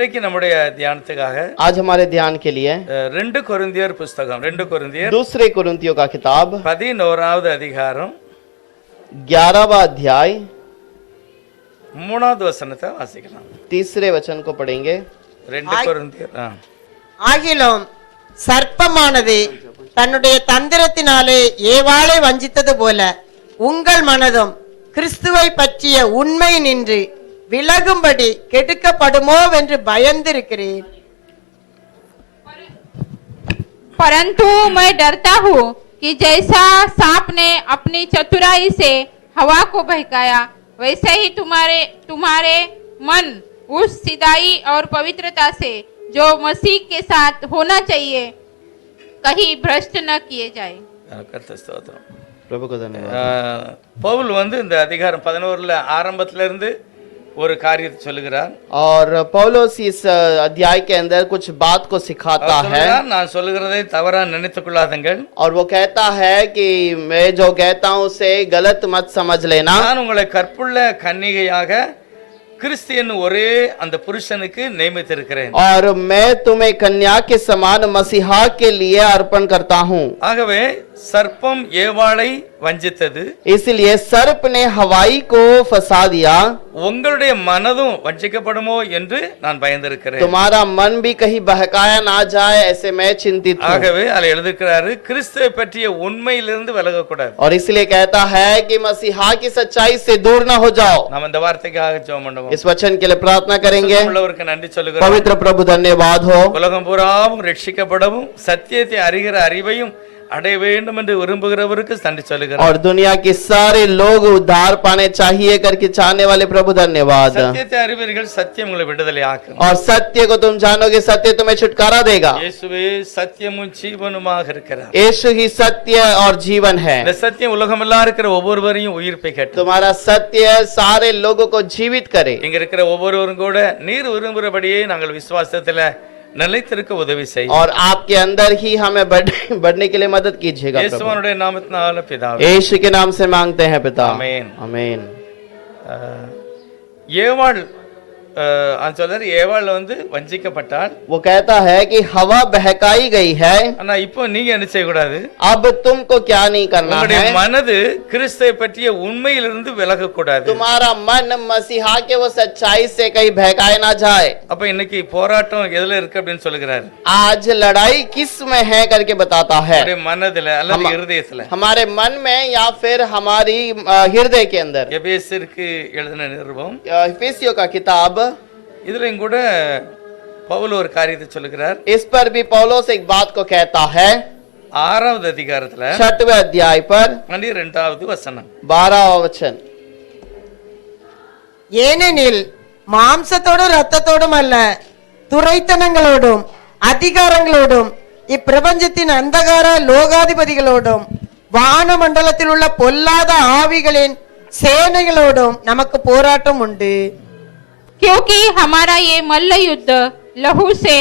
இன்றைக்கு நம்முடைய தியானத்துக்காக आज हमारे ध्यान के लिए 2 கொரிந்தியர் புஸ்தகம் 2 கொரிந்தியர் दूसरे कुरिन्थियों का किताब 11வது அதிகாரம் 11वां अध्याय 3வது வசனத்தை வாசிக்கலாம். तीसरे वचन को पढ़ेंगे. 2 கொரிந்தியர் ஆகிலும் சர்ப்பமானது தன்னுடைய தந்திரத்தினாலே ஏவாளை வஞ்சித்தது போல உங்கள் மனதும் கிறிஸ்துவை பற்றிய உண்மை நின்று விலகும்படி கெடுக்கப்படுமோ என்று பயந்திருக்கிறேன். परंतु मैं डरता हूँ कि जैसा सांप ने अपनी चतुराई से हवा को बहकाया, वैसे ही तुम्हारे मन उस सीधाई और पवित्रता से जो मसीह के साथ होना चाहिए कहीं भ्रष्ट न किए जाए. கர்த்தர் ஸ்தோத்திரம். प्रभु को धन्यवाद. பவுல் இந்த அதிகாரம் 11ல ஆரம்பத்துல இருந்து ஒரு காரியத்தை சொல்லுகிறார். और पौलुस इस अध्याय के अंदर कुछ बात को सिखाता है. நான் சொல்லுகிறதை தவறா நினைத்துக் கொள்ளாதீர்கள். और वो कहता है कि मैं जो कहता हूँ उसे गलत मत समझ लेना. நான் உங்களை கற்புள்ள கன்னிகையாக கிறிஸ்தியன் ஒரே அந்த புருஷனுக்கு நியமித்திருக்கிறேன். और मैं तुम्हें कन्या के समान मसीहा के लिए अर्पण करता हूँ. ஆகவே சர்ப்பம் ஏவாளை வஞ்சித்தது, इसलिए सर्प ने हवाई को फंसा दिया. உங்களுடைய மனதும் வஞ்சிக்கப்படுமோ என்று நான் பயந்திருக்கிறேன். तुम्हारा मन भी कहीं बहकाया ना जाए ऐसे मैं चिंतित हूँ. ஆகவே அதில் எழுதியிருக்கிறாரு, கிறிஸ்துவை பற்றிய உண்மையிலிருந்து விலகக்கூடாது. और इसलिए कहता है कि मसीहा की सच्चाई से दूर न हो जाओ. நாம் இந்த வார்த்தைக்காக ஜெபம் பண்ணுவோம். इस वचन के लिए प्रार्थना करेंगे. உள்ளவருக்கு நன்றி சொல்லுகிறோம். पवित्र प्रभु धन्यवाद हो. உலகம் பூராவும் ரட்சிக்கப்படவும் சத்தியத்தை அறிகிற அறிவையும் அடைய வேண்டும் என்று விரும்புகிறவருக்கு நன்றி சொல்லுகிறோம். और दुनिया के सारे लोग उद्धार पाने चाहिए करके चाहने वाले प्रभु धन्यवाद. சத்தியத்தை அறிவீர்கள், சத்தியம் உங்களை விடுதலை ஆக்கும். और सत्य को तुम जानोगे, सत्य तुम्हें छुटकारा देगा. இயேசுவே சத்தியமும் ஜீவனுமாக இருக்கிறார். यीशु ही सत्य और जीवन है. இந்த சத்தியம் உலகமெல்லாம் இருக்கிற ஒவ்வொருவரையும் உயிர்ப்பை கட்டும். तुम्हारा सत्य सारे लोगों को जीवित करे. இங்க இருக்கிற ஒவ்வொருவரும் கூட நீர் விரும்புகிறபடியே நாங்கள் விசுவாசத்துல நிலைத்திருக்க உதவி செய். और आपके अंदर ही हमें बढ़ने के लिए मदद कीजिएगा प्रभु. இயேசுவினுடைய நாமத்தினால பிதாவே, यीशु के नाम से मांगते हैं पिता. आमीन. आमीन. ஏவாள் சொல்றாரு, ஏவாள் வஞ்சிக்கப்பட்டாள். वो कहता है कि हवा बहकाई गई है. ஆனா இப்போ நீங்க என்ன செய்ய கூடாது? अब तुमको क्या नहीं करना உங்களுடைய है. மனது கிறிஸ்துவை பற்றிய உண்மையிலிருந்து விலக கூடாது. तुम्हारा मन मसीहा के वो सच्चाई से कहीं बहकाए ना जाए. அப்ப இன்னைக்கு போராட்டம் எதுல இருக்கு அப்படின்னு சொல்லுகிறாரு. आज लड़ाई किस में है करके बताता है. உங்களுடைய மனதுல அல்லது இருதயத்துல, हमारे मन में या फिर हमारी हृदय के अंदर. எபேசியருக்கு எழுதின நிருபம் इफिसियों का किताब, இதுலயும் கூட பவுல் ஒரு காரியத்தை சொல்லுகிறார். इस पर भी पौलुस एक बात को कहता है. 6வது அதிகாரத்துல 6वें अध्याय पर 12வது வசனம். 12वां वचन. ஏனெனில் மாம்சத்தோடும் இரத்தத்தோடும் அல்ல, துரைத்தனங்களோடும் அதிகாரங்களோடும் இப்பிரபஞ்சத்தின் அந்தகார லோகாதிபதிகளோடும் வானமண்டலத்தில் உள்ள பொல்லாத ஆவிகளின் சேனைகளோடும் நமக்கு போராட்டம் உண்டு. क्योंकि हमारा ये मल्ल युद्ध लहू से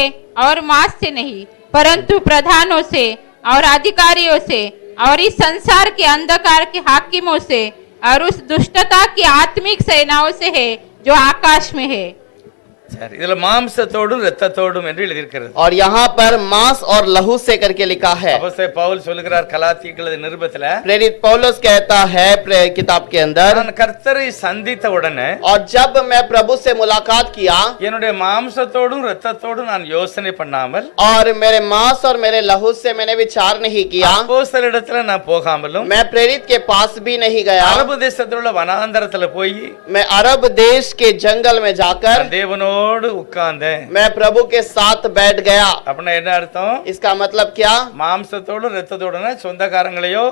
और मांस से नहीं, परंतु प्रधानों से और अधिकारियों से और इस संसार के अंधकार के हाकिमों से और उस दुष्टता की आत्मिक सेनाओं से है जो आकाश में है. சரி, இதுல மாம்சத்தோடும் இரத்தத்தோடும் என்று எழுதியிருக்கிறது. और यहाँ पर मांस और लहू से करके लिखा है. அப்போஸ்தலர் பவுல் சொல்லுகிறார் கலாத்தியர்கள் நிருபத்துல, प्रेरित पौलुस कहता है किताब के अंदर, நான் கர்த்தரை சந்தித்த உடனே और जब मैं प्रभु से मुलाकात किया என்னுடைய மாம்சத்தோடும் இரத்தத்தோடும் நான் யோசனை பண்ணாமல், और मेरे मांस और मेरे लहू से मैंने विचार नहीं किया, அப்போஸ்தலரிடத்துல நான் போகாமலும் मैं प्रेरित के पास भी नहीं गया, அரபு தேசத்துல உள்ள வனாந்தரத்துல போய் मैं अरब देश के जंगल में जाकर தேவனோடு உட்கார்ந்தேன். मैं प्रभु के साथ बैठ गया. அப்படின்னா என்ன அர்த்தம்? इसका मतलब क्या? மாம்சத்தோடும் இரத்தத்தோடும் சொந்தக்காரங்களையோ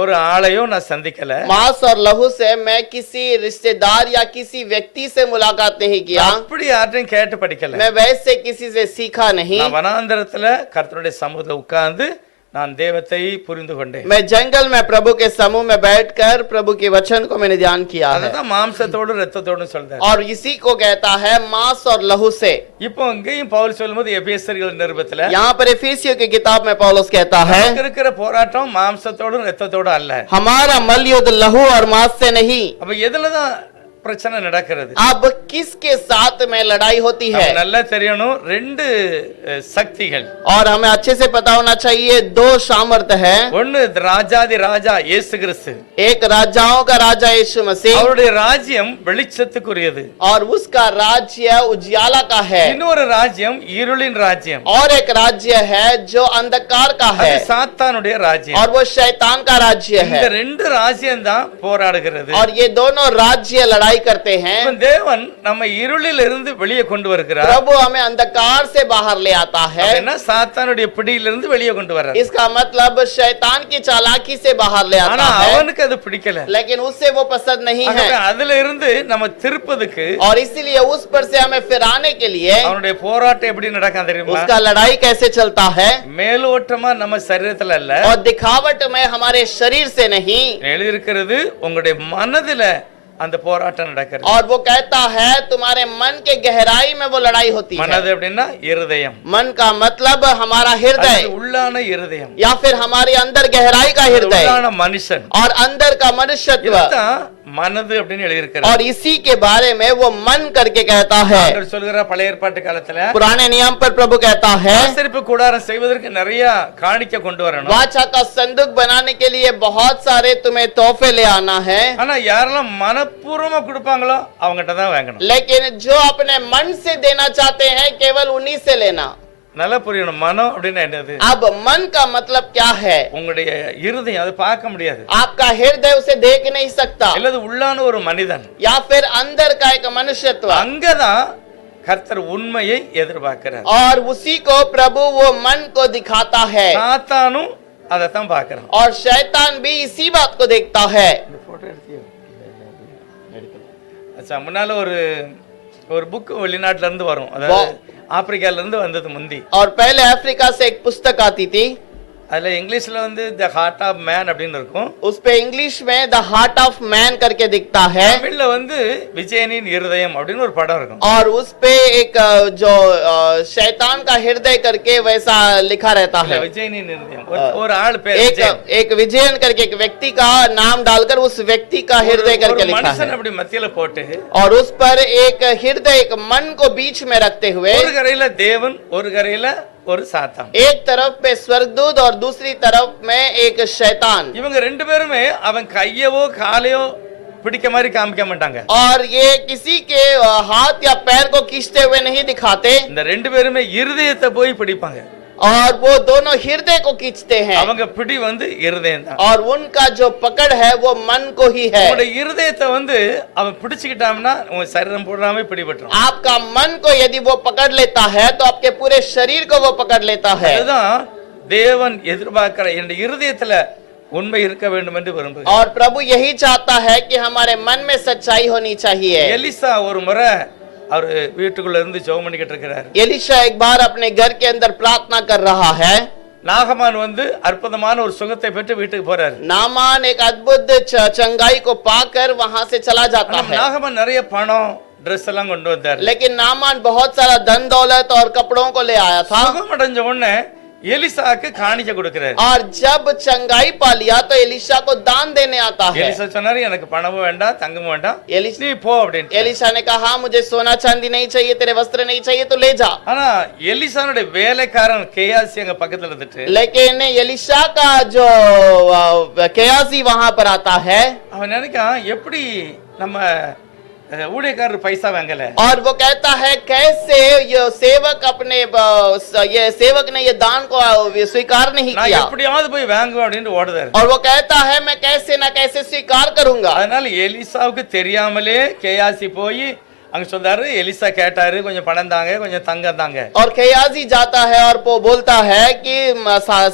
ஒரு ஆளையோ நான் சந்திக்கல. मांस और लहू से मैं किसी रिश्तेदार या किसी व्यक्ति से मुलाकात नहीं किया. அப்படி யாரையும் கேட்டு படிக்கல. मैं वैसे किसी से सीखा नहीं. நான் வனாந்தரத்துல கர்த்தருடைய சமூகத்துல உட்கார்ந்து நான் தேவத்தை புரிந்து கொண்டேன். मैं जंगल में प्रभु के समूह में बैठकर प्रभु के वचन को मैंने ध्यान किया है. அதுதான் மாம்சத்தோடு இரத்தத்தோடு சொல்றாரு. और इसी को कहता है मांस और लहू से. இப்போ இங்கேயும் பவுல் சொல்லும்போது எபேசியர்கள் நிருபத்துல, यहाँ पर एफिसियों की किताब में पौलुस कहता है, இருக்கிற போராட்டம் மாம்சத்தோடும் இரத்தத்தோடு அல்ல. हमारा मल युद्ध लहू और मांस से नहीं. அப்ப எதுலதான் பிரச்சனை நடக்கிறது. अब किसके साथ में लड़ाई होती है? நமக்கு நல்லா தெரியணும், ரெண்டு சக்திகள். और हमें अच्छे से पता होना चाहिए दो सामर्थ है। ஒன்னு ராஜாதி ராஜா இயேசு கிறிஸ்து, एक राजाओं का राजा यीशु मसीह, அவருடைய ராஜ்யம் வெளிச்சத்துக்குரியது. और उसका राज्य उजियाला का है। இன்னொரு ராஜ்யம் இருளின் ராஜ்யம், और एक राज्य है जो अंधकार का அது है, சாத்தானுடைய ராஜ்யம். और वो शैतान का राज्य இந்த है। ரெண்டு ராஜ்யம் தான் போராடுகிறது. और ये दोनों राज्य लड़ाई करते हैं। இப்ப தேவன் நம்ம இருளில் இருந்து வெளியே கொண்டு வருகிறார். प्रभु हमें अंधकार से बाहर ले आता है। அப்படின்னா சாத்தானுடைய பிடியிலிருந்து வெளியே கொண்டு வர்றார். इसका मतलब शैतान की चालाकी से बाहर ले ஆனா आता है, அவனுக்கு அது பிடிக்கல. लेकिन उससे वो पसंद नहीं है। ஆகவே அதுல இருந்து நம்ம திருப்பதுக்கு और इसीलिए उस पर से हमें फिराने के लिए அவனுடைய போராட்டம் எப்படி நடக்கும் தெரியுமா? उसका लड़ाई कैसे चलता है? மேலோட்டமா நம்ம சரீரத்துல அல்ல, और दिखावट में हमारे शरीर से नहीं। எழுதியிருக்கிறது உங்களுடைய மனதுல அந்த போராட்டம் நடக்கிறது. और वो कहता है तुम्हारे मन के गहराई में वो लड़ाई होती है। மனது அப்படின்னா இருதயம், मन का मतलब हमारा हृदय, அது உள்ளான இருதயம், या फिर हमारे अंदर गहराई का அது हृदय, உள்ளான மனுஷன். और अंदर का मनुष्यत्व। இதுதான் மனது அப்படின்னு எழுதியிருக்கிறது. और इसी के बारे में वो मन करके कहता है। ஆண்டவர் சொல்கிறார், பழைய ஏற்பாட்டு காலத்துல पुराने नियम पर प्रभु कहता है ஆசரிப்பு கூடாரம் செய்வதற்கு நிறைய காணிக்கை கொண்டு வரணும். वाचा का संदूक बनाने के लिए बहुत सारे तुम्हें तोहफे ले आना है, ஆனா யாரெல்லாம் மனப்பூர்வமா கொடுப்பாங்களோ அவங்ககிட்ட தான் வாங்கணும். लेकिन जो अपने मन से देना चाहते हैं केवल उन्हीं से लेना। நல்லா புரியணும், மனம் அப்படின்னா என்னது? अब मन का मतलब क्या है? உங்களுடைய இருதயம், அது பார்க்க முடியாது. आपका हृदय उसे देख नहीं सकता, இல்லது உள்ளான ஒரு மனிதன், या फिर अंदर का एक मनुष्यत्व। அங்கதான் கர்த்தர் உண்மையை எதிர்பார்க்கிறார். और उसी को प्रभु वो मन को दिखाता है, சாத்தானும் அதைத்தான் பார்க்கிறான். और शैतान भी इसी बात को देखता है। அச்சா, முன்னால ஒரு புக் வெளிநாட்டுல இருந்து வரும், அதாவது ஆப்பிரிக்கால இருந்து வந்தது முந்தி. और पहले अफ्रीका से एक पुस्तक आती थी, அதுல இங்கிலீஷ்ல வந்து தி ஹார்ட் ஆஃப் மேன் அப்படின்னு இருக்கும். उस पे इंग्लिश में द हार्ट ऑफ मैन करके दिखता है, தமிழ்ல வந்து விஜயனின் இருதயம் அப்படின்னு ஒரு படம் இருக்கும். और उस पे एक जो शैतान का हृदय करके वैसा लिखा रहता இல்ல, है। விஜயனின் இருதயம், ஒரு ஆள் பேர் एक விஜயன். एक विजयन करके एक व्यक्ति का नाम डालकर उस व्यक्ति का हृदय करके ஒரு लिखा மனுஷன் है, அப்படி மத்தியில போட்டு और उस पर एक हृदय एक मन को बीच में रखते हुए ஒரு கரையில தேவன், ஒரு கரையில ஒரு சாத்தான். एक तरफ पे स्वर्गदूत और दूसरी तरफ में एक शैतान। இவங்க ரெண்டு பேருமே அவன் கையவோ காலையோ பிடிக்க மாதிரி காமிக்க மாட்டாங்க. और ये किसी के हाथ या पैर को खींचते हुए नहीं दिखाते, இந்த ரெண்டு பேருமே இருதயத்தை போய் பிடிப்பாங்க. और वो दोनों हृदय को खींचते हैं, அவங்க பிடி வந்து இருதயம் தான். और उनका जो पकड़ है वो मन को ही है। உங்களுடைய இருதயத்தை வந்து அவன் பிடிச்சுக்கிட்டான்னா உங்க சரீரம் போடாம பிடிபட்டுரும். आपका मन को यदि वो पकड़ लेता है तो आपके पूरे शरीर को वो पकड़ लेता है। அதுதான் தேவன் எதிர்பார்க்கிற, என்னுடைய இருதயத்துல உண்மை இருக்க வேண்டும் என்று விரும்புகிறார். और प्रभु यही चाहता है कि हमारे मन में सच्चाई होनी चाहिए। எலிசா ஒரு முறை அவர் வீட்டுக்குள்ள இருந்து ஜெபம் பண்ணிக்கிட்டு இருக்கிறார். एलिशा एक बार अपने घर के अंदर प्रार्थना कर रहा है। நாகமான் வந்து அற்புதமான ஒரு சுகத்தை பெற்று வீட்டுக்கு போறாரு. नामान एक अद्भुत चंगाई को पाकर वहां से चला जाता ஆனா है, நாகமான் நிறைய பணம், ட்ரெஸ் எல்லாம் கொண்டு வந்தார். लेकिन नामान बहुत सारा धन दौलत और कपड़ों को ले आया था। சுகம் அடைஞ்ச உடனே எலிசாக்கு காணிக்கை கொடுக்கிறார். और जब चंगाई पा लिया तो एलिशा को दान देने आता है। எலிசா சொன்னாரு, எனக்கு பணமும் வேண்டாம், தங்கமும் வேண்டாம், एलिशा நீ போ அப்படின்னு. एलिशा ने कहा मुझे सोना चांदी नहीं चाहिए, तेरे वस्त्र नहीं चाहिए, तो ले जा। ஆனா எலிசானுடைய வேலைக்காரன் கேயாசி அங்க பக்கத்துல இருந்துட்டு लेकिन एलिशा का जो केयासी वहां पर आता है, அவன் நினைக்கான், எப்படி நம்ம ஊழியக்காரர் பைசா வாங்கல. और वो कहता है कैसे ये सेवक अपने ये सेवक ने ये दान को स्वीकार नहीं நான் किया, எப்படியாவது போய் வாங்குவேன் அப்படின்னு ஓடுதாரு. और वो कहता है मैं कैसे ना कैसे स्वीकार करूंगा। அதனால எலிசாவுக்கு தெரியாமலே கேயாசி போய் அங்க சொல்றாரு, எலிசா கேட்டாரு, கொஞ்சம் பணம் தாங்க, கொஞ்சம் தங்கம் தாங்க. और केयासी जाता है और वो बोलता है कि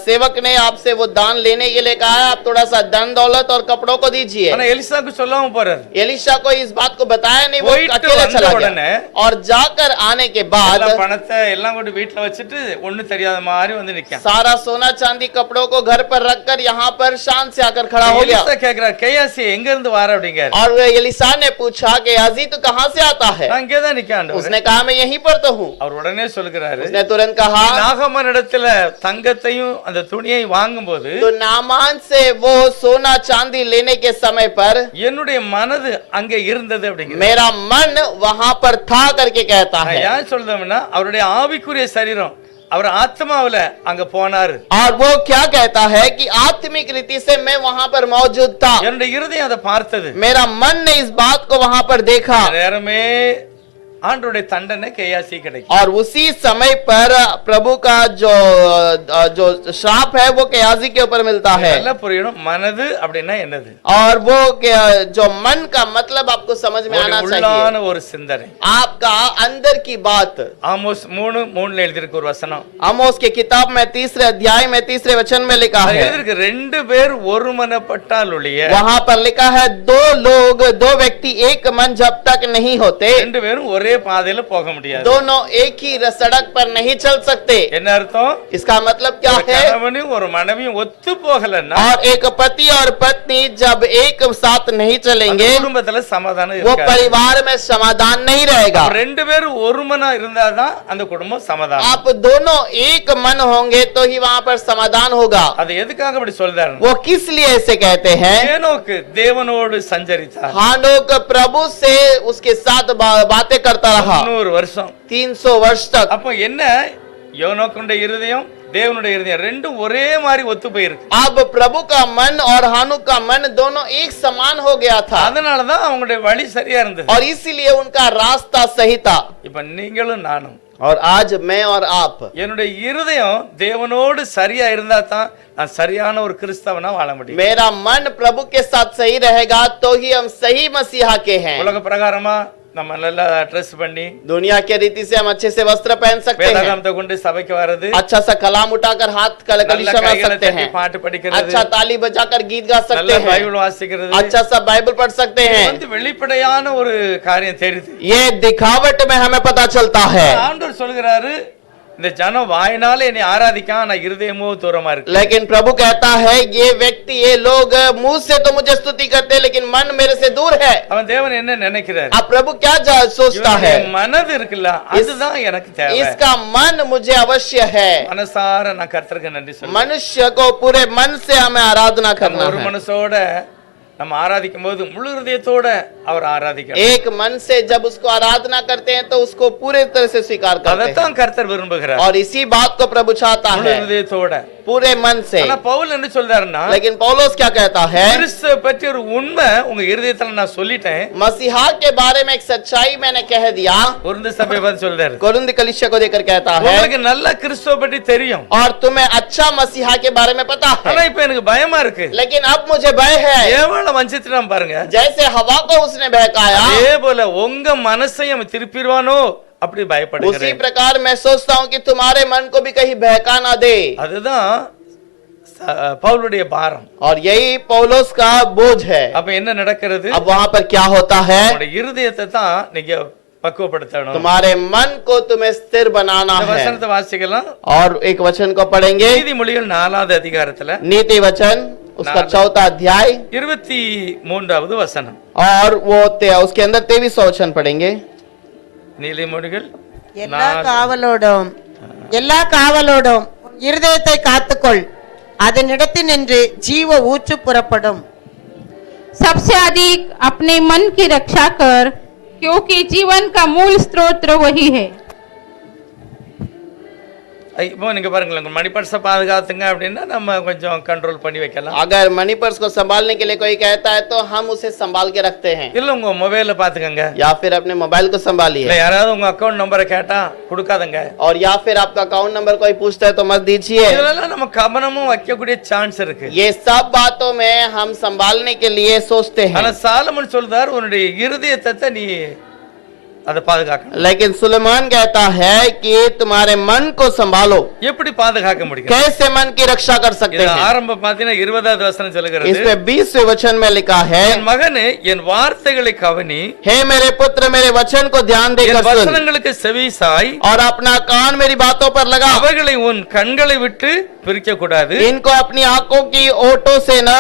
सेवक ने आपसे वो दान लेने के लिए कहा है, आप थोड़ा सा धन दौलत और कपड़ों को दीजिए। ஆனா எலிசாவுக்கு சொல்லாம போறாரு. एलिशा को इस बात को बताया नहीं, वो போயிட்டு अकेले வந்த चला உடனே गया। और जाकर आने के बाद எல்லா பணத்தை எல்லாம் கொண்டு வீட்டுல வச்சுட்டு ஒண்ணு தெரியாத மாதிரி வந்து நிக்கான். सारा सोना चांदी कपड़ों को घर पर रखकर यहाँ पर शान से आकर खड़ा हो गया। எலிசா கேக்குறார், கேயாசி எங்க இருந்து வார அப்படிங்க. और एलिशा ने पूछा कि याजी तू कहाँ से आता जाता है। நான் இங்கே தான் நிக்க ஆண்டவரே. उसने कहा मैं यहीं पर तो हूँ। அவர் உடனே சொல்கிறாரு, उसने तुरंत कहा, நாகமனிடத்துல தங்கத்தையும் அந்த துணியை வாங்கும்போது तो नामान से वो सोना चांदी लेने के समय पर என்னுடைய மனது அங்கே இருந்தது அப்படிங்கிற. मेरा मन वहां पर था करके कहता है। ஏன் சொல்றோம்னா அவருடைய ஆவிக்குரிய சரீரம் அவர் ஆத்மாவுல அங்க போனாரு. और वो क्या कहता है कि आत्मिक रीति से मैं वहां पर मौजूद था। என்னுடைய இருதயம் அதை பார்த்தது. मेरा मन ने इस बात को वहां पर देखा நேரமே ஆண்டவருடைய தண்டனை கேயாசி கிடைக்கும். और उसी समय पर प्रभु का जो श्राप है वो केयाजी के ऊपर मिलता है। நல்லா புரியணும், மனது அப்படின்னா என்னது? और वो जो मन का मतलब आपको समझ में आना ஒரு चाहिए। உள்ளான ஒரு சிந்தனை. आपका अंदर की बात। ஆமோஸ் 3:3 எழுதிருக்கு ஒரு வசனம். आमोस के किताब में 3 अध्याय में 3 वचन में लिखा है, எழுதிருக்கு ரெண்டு பேர் ஒருமனப்பட்டால் ஒழிய वहां पर लिखा है दो व्यक्ति एक मन जब तक नहीं होते ரெண்டு பேரும் ஒரே பாதையில போக முடியாது. दोनों एक ही सड़क पर नहीं चल सकते। என்ன அர்த்தம்? इसका मतलब क्या ஒரு है? கணவனும் ஒரு மனைவியும் ஒத்து போகலன்னா और एक पति और पत्नी जब एक साथ नहीं அந்த चलेंगे குடும்பத்துல சமாதானம் वो இருக்காது. परिवार में समाधान नहीं रहेगा। ரெண்டு பேரும் ஒருமனா இருந்தாதான் அந்த குடும்பம் சமாதானம். आप दोनों एक मन होंगे तो ही वहां पर समाधान होगा। அது எதுக்காக அப்படி சொல்றாரு? वो किस लिए ऐसे कहते हैं? ஏனோக்கு தேவனோடு சஞ்சரித்தார். हानोक प्रभु से उसके साथ बातें करता रहा 300 வருஷம். 300 वर्ष तक। அப்ப என்ன, யோனோக்குடைய இருதயம் தேவனுடைய இருதயம் ரெண்டும் ஒரே மாதிரி ஒத்து போயிருக்கு. अब प्रभु का मन और हानुक का मन दोनों एक समान हो गया था அதனாலதான் அவங்களுடைய வழி சரியா இருந்தது. और इसीलिए उनका रास्ता सही था। இப்ப நீங்களும் நானும் और आज मैं और आप, என்னுடைய இருதயம் தேவனோடு சரியா இருந்தா தான் நான் சரியான ஒரு கிறிஸ்தவனா வாழ முடியும். मेरा मन प्रभु के साथ सही रहेगा तो ही हम सही मसीहा के हैं। உலக பிரகாரமா நம்ம நல்லா ட்ரெஸ் பண்ணி दुनिया के रीति से हम अच्छे से वस्त्र पहन सकते हैं, வேதாகமத்தை கொண்டு சபைக்கு வர்றது, अच्छा सा कलाम उठाकर हाथ कलीसिया में रख सकते हैं, பாட்டு படிக்கிறது, अच्छा ताली बजाकर गीत गा सकते நல்ல हैं, பைபிள் வாசிக்கிறது, अच्छा सा बाइबल पढ़ सकते இது हैं। வந்து வெளிப்படையான ஒரு காரியம் தெரியுது. ये दिखावट में हमें पता चलता है। ஆண்டவர் சொல்கிறாரு, இந்த ஜனம் வாயினால என்னை ஆராதிக்காம நான் இருதயமோ தூரமா இருக்கு. लेकिन प्रभु कहता है ये व्यक्ति ये लोग मुंह से तो मुझे स्तुति करते हैं लेकिन मन मेरे से दूर है। அவன் தேவன் என்ன நினைக்கிறார்? अब प्रभु क्या सोचता है? இவனுடைய மனது இருக்குல்ல, அதுதான் எனக்கு தேவை. इसका मन मुझे अवश्य है। மனசார நான் கர்த்தருக்கு நன்றி சொல்றேன். मनुष्य को पूरे मन से हमें आराधना करना ஒரு है। மனசோட நம்ம ஆராதிக்கும் போது முழு இதயத்தோட அவர் ஆராதிக்கணும். एक मन से जब उसको आराधना करते हैं तो उसको पूरे तरह से स्वीकार करते हैं அதைத்தான் கர்த்தர் விரும்புகிறார். और इसी बात को प्रभु चाहता முழு है இதயத்தோட. पूरे मन से। ஆனா பவுல் என்ன சொல்றாருன்னா, लेकिन पौलुस क्या कहता है? கிறிஸ்துவை பற்றி ஒரு உண்மை உங்க இருதயத்துல நான் சொல்லிட்டேன். मसीहा के बारे में एक सच्चाई मैंने कह दिया। கொரிந்து சபையை பார்த்து சொல்றாரு, कोरिन्थ कलीसिया को देकर कहता है உங்களுக்கு நல்ல கிறிஸ்துவை பற்றி தெரியும், और तुम्हें अच्छा मसीहा के बारे में पता ஆனா है, இப்ப எனக்கு பயமா இருக்கு. लेकिन अब मुझे भय है। ஏவாள வஞ்சித்தான் பாருங்க, जैसे हवा को उसने बहकाया அதே போல உங்க மனசையும் திருப்பிடுவானோ அப்படி उसी பயப்படுகிறேன். प्रकार मैं सोचता हूँ कि तुम्हारे मन को भी कहीं बहका ना दे। அதுதான் பவுலுடைய பாரம். और यही पौलुस का बोझ है। அப்ப என்ன நடக்கிறது? अब वहां पर क्या होता है? உங்களுடைய இருதயத்தை தான் நீங்க பக்குவப்படுத்தணும். तुम्हारे मन को तुम्हें स्थिर बनाना இந்த है। வசனத்தை வாசிக்கலாம். और एक वचन को पढ़ेंगे, நீதிமொழிகள் 4வது அதிகாரத்துல नीति वचन उसका 4था अध्याय 23வது வசனம். और वो उसके अंदर 23वां वचन पढ़ेंगे। நீதிமொழிகள் எல்லா காவலோடும் இருதயத்தை காத்துக்கொள், அதனிடத்தில் நின்று ஜீவ ஊற்று புறப்படும். सबसे अधिक अपने मन की रक्षा कर, क्योंकि जीवन का मूल स्रोत वही है। இப்போ நீங்க பாருங்களேன், மணி பர்ஸை பாதுகாத்துங்க அப்படின்னா நம்ம கொஞ்சம் கண்ட்ரோல் பண்ணி வைக்கலாம். अगर मनी पर्स को संभालने के लिए कोई कहता है तो हम उसे संभाल के रखते हैं, இல்ல உங்க மொபைல்ல பாத்துக்கங்க, या फिर अपने मोबाइल को இல்ல संभालिए, யாராவது உங்க அக்கவுண்ட் நம்பரை கேட்டா கொடுக்காதங்க. और या फिर आपका अकाउंट नंबर कोई पूछता है तो मत दीजिए। இதெல்லாம் நம்ம கவனமும் வைக்கக்கூடிய சான்ஸ் இருக்கு. ये सब बातों में हम संभालने के लिए सोचते ஆனா हैं, சாலமன் சொல்றார், உன்னுடைய இருதயத்தை நீ அதை பாதுகாக்கணும். लेकिन सुलेमान कहता है कि तुम्हारे मन को संभालो। எப்படி பாதுகாக்க முடியும்? कैसे मन की रक्षा कर सकते இது हैं? ஆரம்ப பாத்தீங்கன்னா 20வது வசனம் சொல்லுகிறது, इसमें 20वें वचन में लिखा है, என் மகனே என் வார்த்தைகளை கவனி, हे मेरे पुत्र मेरे वचन को ध्यान என் देकर सुन வசனங்களுக்கு செவி சாய், और अपना कान मेरी बातों पर लगा, அவைகளை உன் கண்களை விட்டு பிரிக்க கூடாது. इनको अपनी आंखों की ओटों से न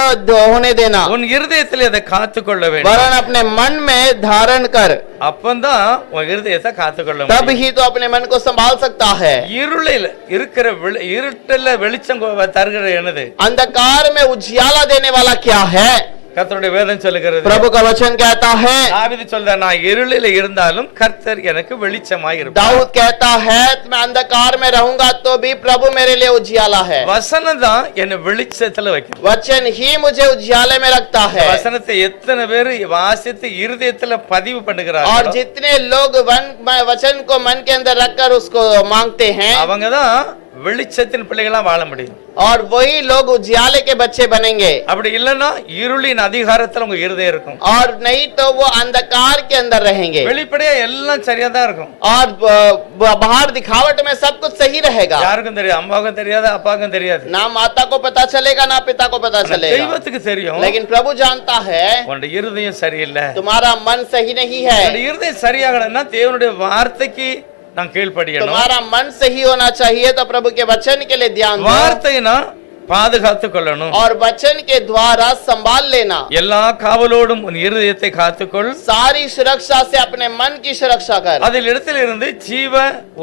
होने देना, உன் இருதயத்தில் அதை காத்துக்கொள்ள வேண்டும். वरन अपने मन में धारण कर, அப்பந்தான் உன் இருதயத்தை காத்துக்கொள்ள तब முடியும். ही तो अपने मन को संभाल सकता है। இருளில் இருக்கிற இருட்டல்ல வெளிச்சம் தருகிற என்னது? अंधकार में उजियाला देने वाला क्या है? கர்த்தருடைய வேதம் சொல்லுகிறது. प्रभु का वचन कहता है, தாவீது சொல்றார், நான் இருளில் இருந்தாலும் கர்த்தர் எனக்கு வெளிச்சமாய் இருப்பார். दाऊद कहता है, मैं अंधकार में रहूंगा तो भी प्रभु मेरे लिए उजियाला है। வசனம் தான் என்னை வெளிச்சத்துல வைக்கும். वचन ही मुझे उजियाले में रखता है। வசனத்தை எத்தனை பேர் வாசித்து இருதயத்துல பதிவு और பண்ணுகிறார்கள், जितने लोग वचन को मन के अंदर रखकर उसको मांगते हैं, அவங்கதான் வெளிச்சத்தின் பிள்ளைகளா வாழ முடியும். और वही लोग उजियाले के बच्चे बनेंगे। அப்படி இல்லைன்னா இருளின் அதிகாரத்துல உங்க இருதயம் இருக்கும். और नहीं तो वो अंधकार के अंदर रहेंगे। வெளிப்படையா எல்லாம் சரியா தான் இருக்கும். और बाहर दिखावट में सब कुछ सही रहेगा। யாருக்கும் தெரியாது, அம்மாவுக்கும் தெரியாது, அப்பாவுக்கும் தெரியாது, ना माता को पता चलेगा ना पिता को पता चलेगा, தெய்வத்துக்கு தெரியும். लेकिन प्रभु जानता है உன்னுடைய இருதயம் சரியில்லை. तुम्हारा मन सही नहीं है। உன்னுடைய இருதயம் சரியாகணும்னா தேவனுடைய வார்த்தைக்கு நான் கீழ்ப்படியணும். तुम्हारा मन सही होना चाहिए तो प्रभु के वचन के लिए ध्यान दो, வார்த்தைனா பாதுகாத்துக் கொள்ளணும். और वचन के द्वारा संभाल लेना। எல்லா காவலோடும் உன் இருதயத்தை காத்துக்கொள். सारी सुरक्षा से अपने मन की सुरक्षा कर, அதில் இடத்துல இருந்து ஜீவ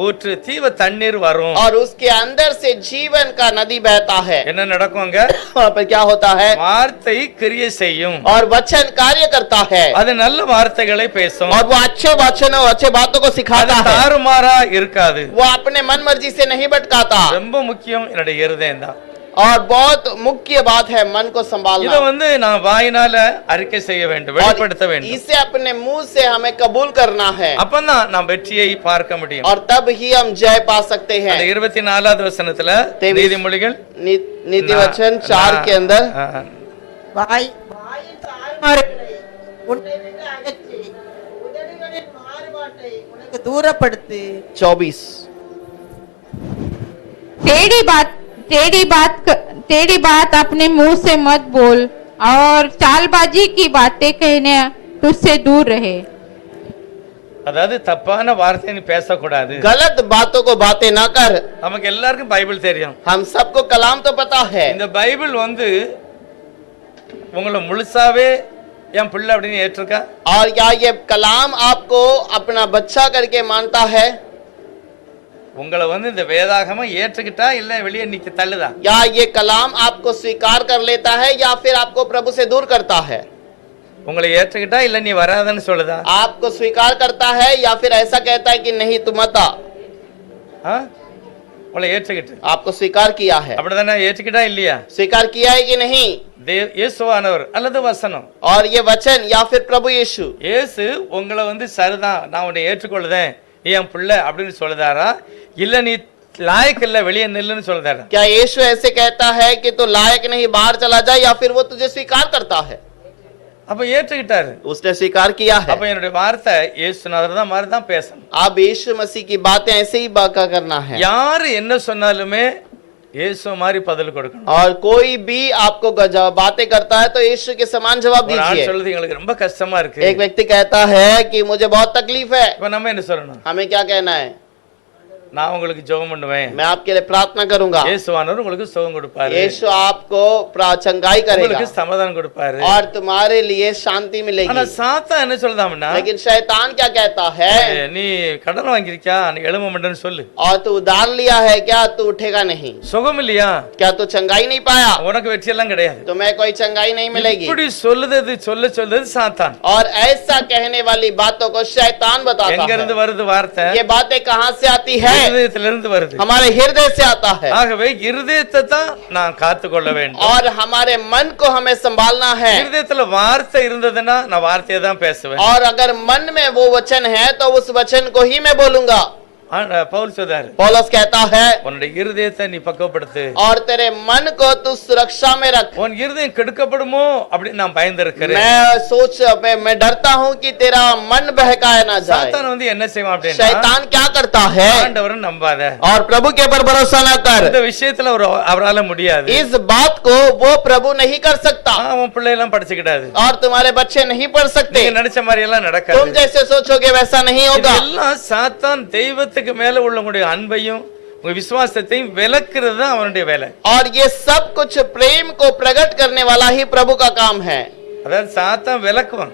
ஊற்று, ஜீவ தண்ணீர் வரும். और उसके अंदर से जीवन का नदी बहता है। என்ன நடக்கும்ங்க? वहाँ पर क्या होता है? வார்த்தை கிரியை செய்யும். और वचन कार्य करता है, அது நல்ல வார்த்தைகளை பேசும். और वो अच्छे वचन और अच्छे बातों को அது सिखाता है। தாறுமாறா இருக்காது. वो अपने मन मर्जी से नहीं भटकाता। ரொம்ப முக்கியம் என்னுடைய இருதயம் தான். और बहुत मुख्य बात है मन को இத संभालना, நான் வாயினால அறிக்கை செய்ய வேண்டும், வெளிப்படுத்த और வேண்டும். इसे अपने मुंह से हमें कबूल करना है, அப்பதான் நாம் வெற்றியை பார்க்க முடியும். और तब ही हम जय पा सकते हैं। அந்த 24வது வசனத்துல நீதிமொழிகள் नीति वचन 4 के अंदर வாயின் தாறுமாறுகளை உன்னை விட்டு அகற்றி உதடுகளின் மாறுபாட்டை உனக்கு தூரப்படுத்து. 24 टेढ़ी बात अपने मुंह से मत बोल, और चालबाजी की बातें कहने तुझसे दूर रहे. அதாவது தப்பான வார்த்தை நீ பேசக்கூடாது. गलत बातों को बातें ना कर। நமக்கு எல்லாருக்கும் பைபிள் தெரியும். हम सबको कलाम तो पता है। இந்த பைபிள் உங்களை முழுசாவே என் பிள்ளை அப்படின்னு ஏற்றுக்கா? और क्या ये कलाम आपको अपना बच्चा करके मानता है? உங்களை இந்த வேதாகமம் ஏற்றுக்கிட்டா இல்ல வெளியே நிக்க தள்ளுதா? या ये कलाम आपको स्वीकार कर लेता है या फिर आपको प्रभु से दूर करता है? உங்களை ஏற்றுக்கிட்டா இல்ல நீ வராதன்னு சொல்லுதா? आपको स्वीकार करता है या फिर ऐसा कहता है कि नहीं तुम मत आ? உங்களை ஏற்றுக்கிட்டு आपको स्वीकार किया है, அப்படிதானே? ஏற்றுக்கிட்டா இல்லையா? स्वीकार किया है कि नहीं? இயேசுவானவர் அல்லது வசனம், और ये वचन या फिर प्रभु यीशु, இயேசு உங்களை சரிதான் நான் உன்னை ஏற்றுக்கொள்ளுதேன் நீ என் பிள்ளை அப்படின்னு சொல்லுதாரா, இல்ல நீ लायक இல்ல வெளியே நில்லுன்னு சொல்லுதாரா? क्या यीशु ऐसे कहता है कि तू लायक नहीं बाहर चला जा, या फिर वो तुझे स्वीकार करता है? அப்ப ஏற்றுக்கிட்டாரு. उसने स्वीकार किया है। அப்ப என்னுடைய வார்த்தை இயேசுநாதர் தான் மாதிரி தான் பேசணும். अब यीशु मसीह की बातें ऐसे ही बाका करना है, யாரு என்ன சொன்னாலுமே இயேசு மாதிரி பதில் கொடுக்கணும். और कोई भी आपको बातें करता है तो यीशु के समान जवाब ஒரு ஆள் दीजिए। சொல்லுது எங்களுக்கு ரொம்ப கஷ்டமா இருக்கு. एक व्यक्ति कहता है कि मुझे बहुत तकलीफ है, இப்ப நம்ம என்ன சொல்லணும்? हमें क्या कहना है? நான் உங்களுக்கு ஜெபம் பண்ணுவேன், मैं आपके लिए प्रार्थना करूंगा, இயேசுவானவர் உங்களுக்கு சுகம் கொடுப்பாரு, यीशु आपको चंगाई करेगा உங்களுக்கு சமாதானம் கொடுப்பாரு. और तुम्हारे लिए शांति ஆனா मिलेगी। சாத்தான் என்ன சொல்லுதாம்னா, लेकिन शैतान क्या कहता है? நீ கடன் வாங்கிருக்கியா, நீ எழும்ப மாட்டேன்னு சொல்லு. और तू उधार लिया है क्या, तू उठेगा नहीं? சுகம் இல்லையா, क्या तू चंगाई नहीं पाया? உனக்கு வெற்றி எல்லாம் கிடையாது. तुम्हें कोई चंगाई नहीं मिलेगी। இப்படி சொல்லுது சாத்தான். और ऐसा कहने वाली बातों को शैतान बताता எங்க இருந்து है। வருது வார்த்தை? ये बातें कहाँ से आती है? இருதயத்திலிருந்து வருது. हमारे हृदय से आता है। ஆகவே இருதயத்தை தான் நான் காத்துக்கொள்ள வேண்டும். और हमारे मन को हमें संभालना है। இருதயத்துல வார்த்தை இருந்ததுன்னா நான் வார்த்தையை தான் பேசுவேன். और अगर मन में वो वचन है तो उस वचन को ही मैं बोलूंगा। பவுல் சொல்றாரு, पौलुस कहता है, உன்னுடைய இருதயத்தை நீ பக்குவப்படுத்து, और तेरे मन को तू सुरक्षा में रख। உன் இருதயம் கெடுக்கப்படுமோ அப்படின்னு நான் பயந்திருக்கிறேன். मैं डरता हूँ कि तेरा मन बहकाया ना जाए। சாத்தான் என்ன செய்வான் அப்படின்னா, शैतान क्या करता है? ஆண்டவரை நம்பாத, और प्रभु के ऊपर भरोसा न कर। இந்த விஷயத்துல அவரால முடியாது. इस बात को वो प्रभु नहीं कर सकता। அவன் பிள்ளை எல்லாம் படிச்சுக்கிடாது, और तुम्हारे बच्चे नहीं पढ़ सकते। நீங்க நினைச்ச மாதிரி எல்லாம் நடக்காது. तुम जैसे सोचोगे वैसा नहीं होगा। இதெல்லாம் சாத்தான் தெய்வத்துக்கு மேல உள்ளவங்களுடைய அன்பையும் உங்க விசுவாசத்தையும் விலக்குறது தான் அவனுடைய வேலை. और ये सब कुछ प्रेम को प्रकट करने वाला ही प्रभु का काम है। அதாவது சாத்தான் விலக்குவான்,